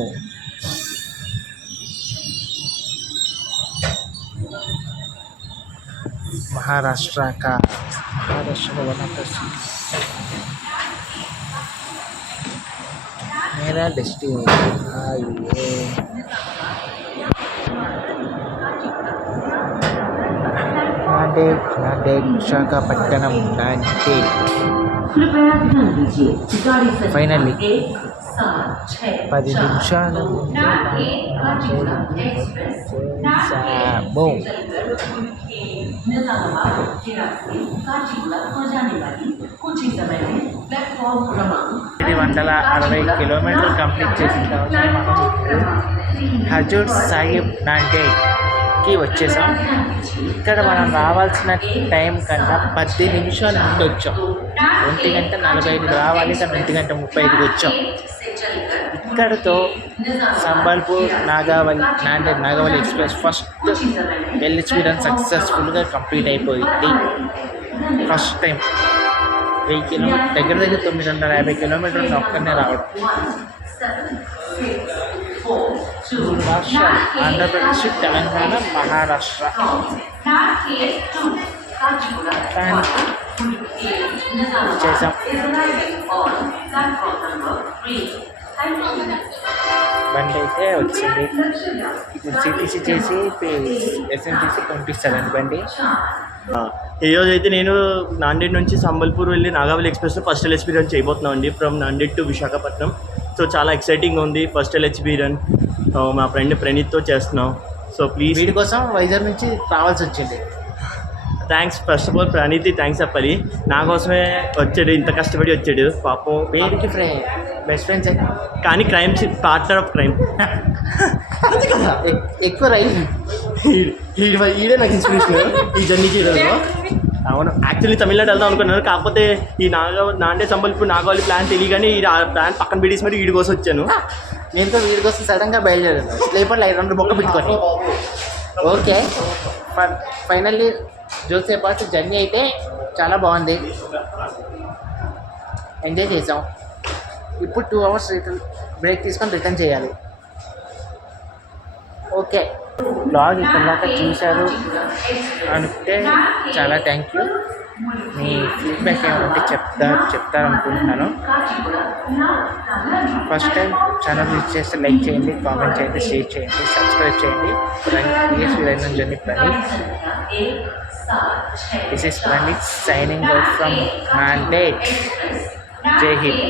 महाराष्ट्र का महाराष्ट्र बना मेरा डेस्टिनेशन ये నాందేడ్ విశాఖపట్నం నాందేడ్. ఫైనల్లీ 10 నిమిషాల ముందు వచ్చేసాము. ఇది 160 కిలోమీటర్లు కంప్లీట్ చేసిన తర్వాత మనం హజూర్ సాహిబ్ నాందేడ్కి వచ్చేసాం. ఇక్కడ మనం రావాల్సిన టైం కన్నా 10 నిమిషాల ముందు వచ్చాం. 1:45 రావాలి, కానీ 1:35 వచ్చాం. ఇక్కడతో Sambalpur Nagavali express first LHB run సక్సెస్ఫుల్గా కంప్లీట్ అయిపోయింది. ఫస్ట్ టైం 1000 కిలోమీటర్ దగ్గర 950 కిలోమీటర్లు ఒక్కనే రావడం. రాష్ట్రాలు ఆంధ్రప్రదేశ్, తెలంగాణ, మహారాష్ట్ర. చేసాం. బండి అయితే వచ్చింది. ఇప్పుడు సిటీసీ చేసి ఎస్ఎన్టీసీ పంపిస్తారండి బండి. ఈరోజు అయితే నేను నాందేడ్ నుంచి సంబల్పూర్ వెళ్ళి నాగావళి ఎక్స్ప్రెస్లో ఫస్ట్ ఎల్హెచ్బి రన్ చేయబోతున్నాం అండి, from Nanded to Visakhapatnam. So చాలా ఎక్సైటింగ్ ఉంది. ఫస్ట్ ఎల్హెచ్బి రన్ మా ఫ్రెండ్ ప్రణీత్తో చేస్తున్నాం. సో ప్లీజ్, వీడి కోసం వైజాగ్ నుంచి రావాల్సి వచ్చింది. థ్యాంక్స్ ఫస్ట్ ఆఫ్ ఆల్ ప్రణీత్కి థ్యాంక్స్ చెప్పాలి. నా కోసమే వచ్చాడు, ఇంత కష్టపడి వచ్చాడు పాపం. పేరుకి బెస్ట్ ఫ్రెండ్స్ కానీ క్రైమ్ పార్ట్నర్ ఆఫ్ క్రైమ్. ఎక్కువ ఈడే నాకు ఇన్స్పిరేషన్ ఈ జర్నీ చేయడంలో. అవును, యాక్చువల్లీ తమిళనాడు వెళ్దాం అనుకున్నాను, కాకపోతే ఈ నాందేడ్ సంబల్పూర్ నాగావళి ప్లాన్ తెలియగానే ఈ ప్లాన్ పక్కన పెట్టేసి మరి వీడి కోసం వచ్చాను. నేను వీడి కోసం సడన్గా బయలుదేరాను. స్లీపర్లో 500 బొక్క పెట్టుకొని. ఓకే, ఫైనల్లీ జోసేపాటు జర్నీ అయితే చాలా బాగుంది, ఎంజాయ్ చేసాం. ఇప్పుడు 2 అవర్స్ బ్రేక్ తీసుకొని రిటర్న్ చేయాలి. ఓకే, బ్లాగ్ ఇక్కడ దాకా చూశారు అంటే చాలా థ్యాంక్ యూ. మీ ఫీడ్బ్యాక్ ఏమంటే చెప్తారనుకుంటున్నాను. ఫస్ట్ టైం ఛానల్ విజిట్ చేస్తే లైక్ చేయండి, కామెంట్ చేయండి, షేర్ చేయండి, సబ్స్క్రైబ్ చేయండి. PSV rain journey Praneeth. This is Praneeth signing out from Nanded. జై Hind.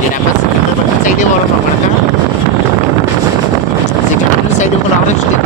Di dapat side dia baru sama kan? Sekarang side dia kalau harus di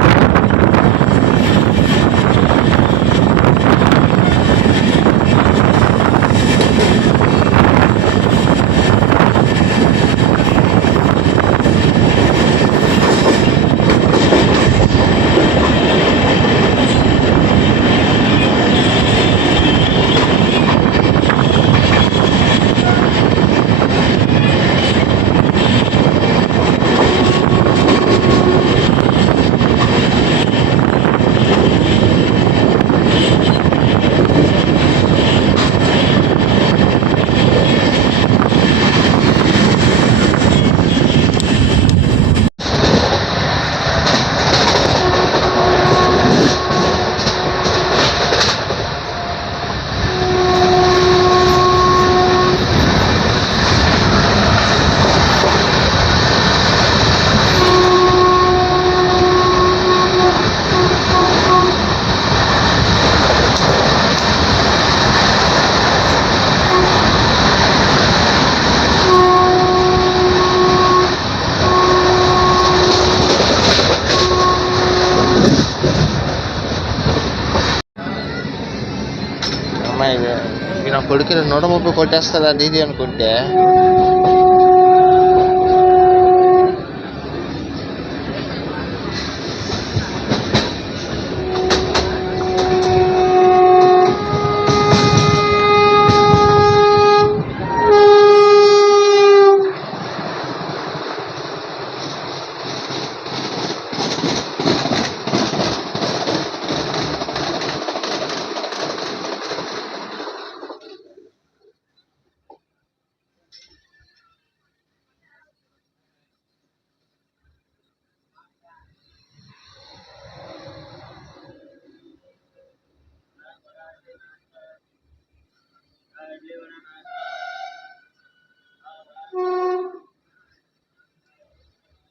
అమ్మాయి నా కొడుకు 130 కొట్టేస్తుంది అది ఇది అనుకుంటే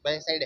బై సైడ్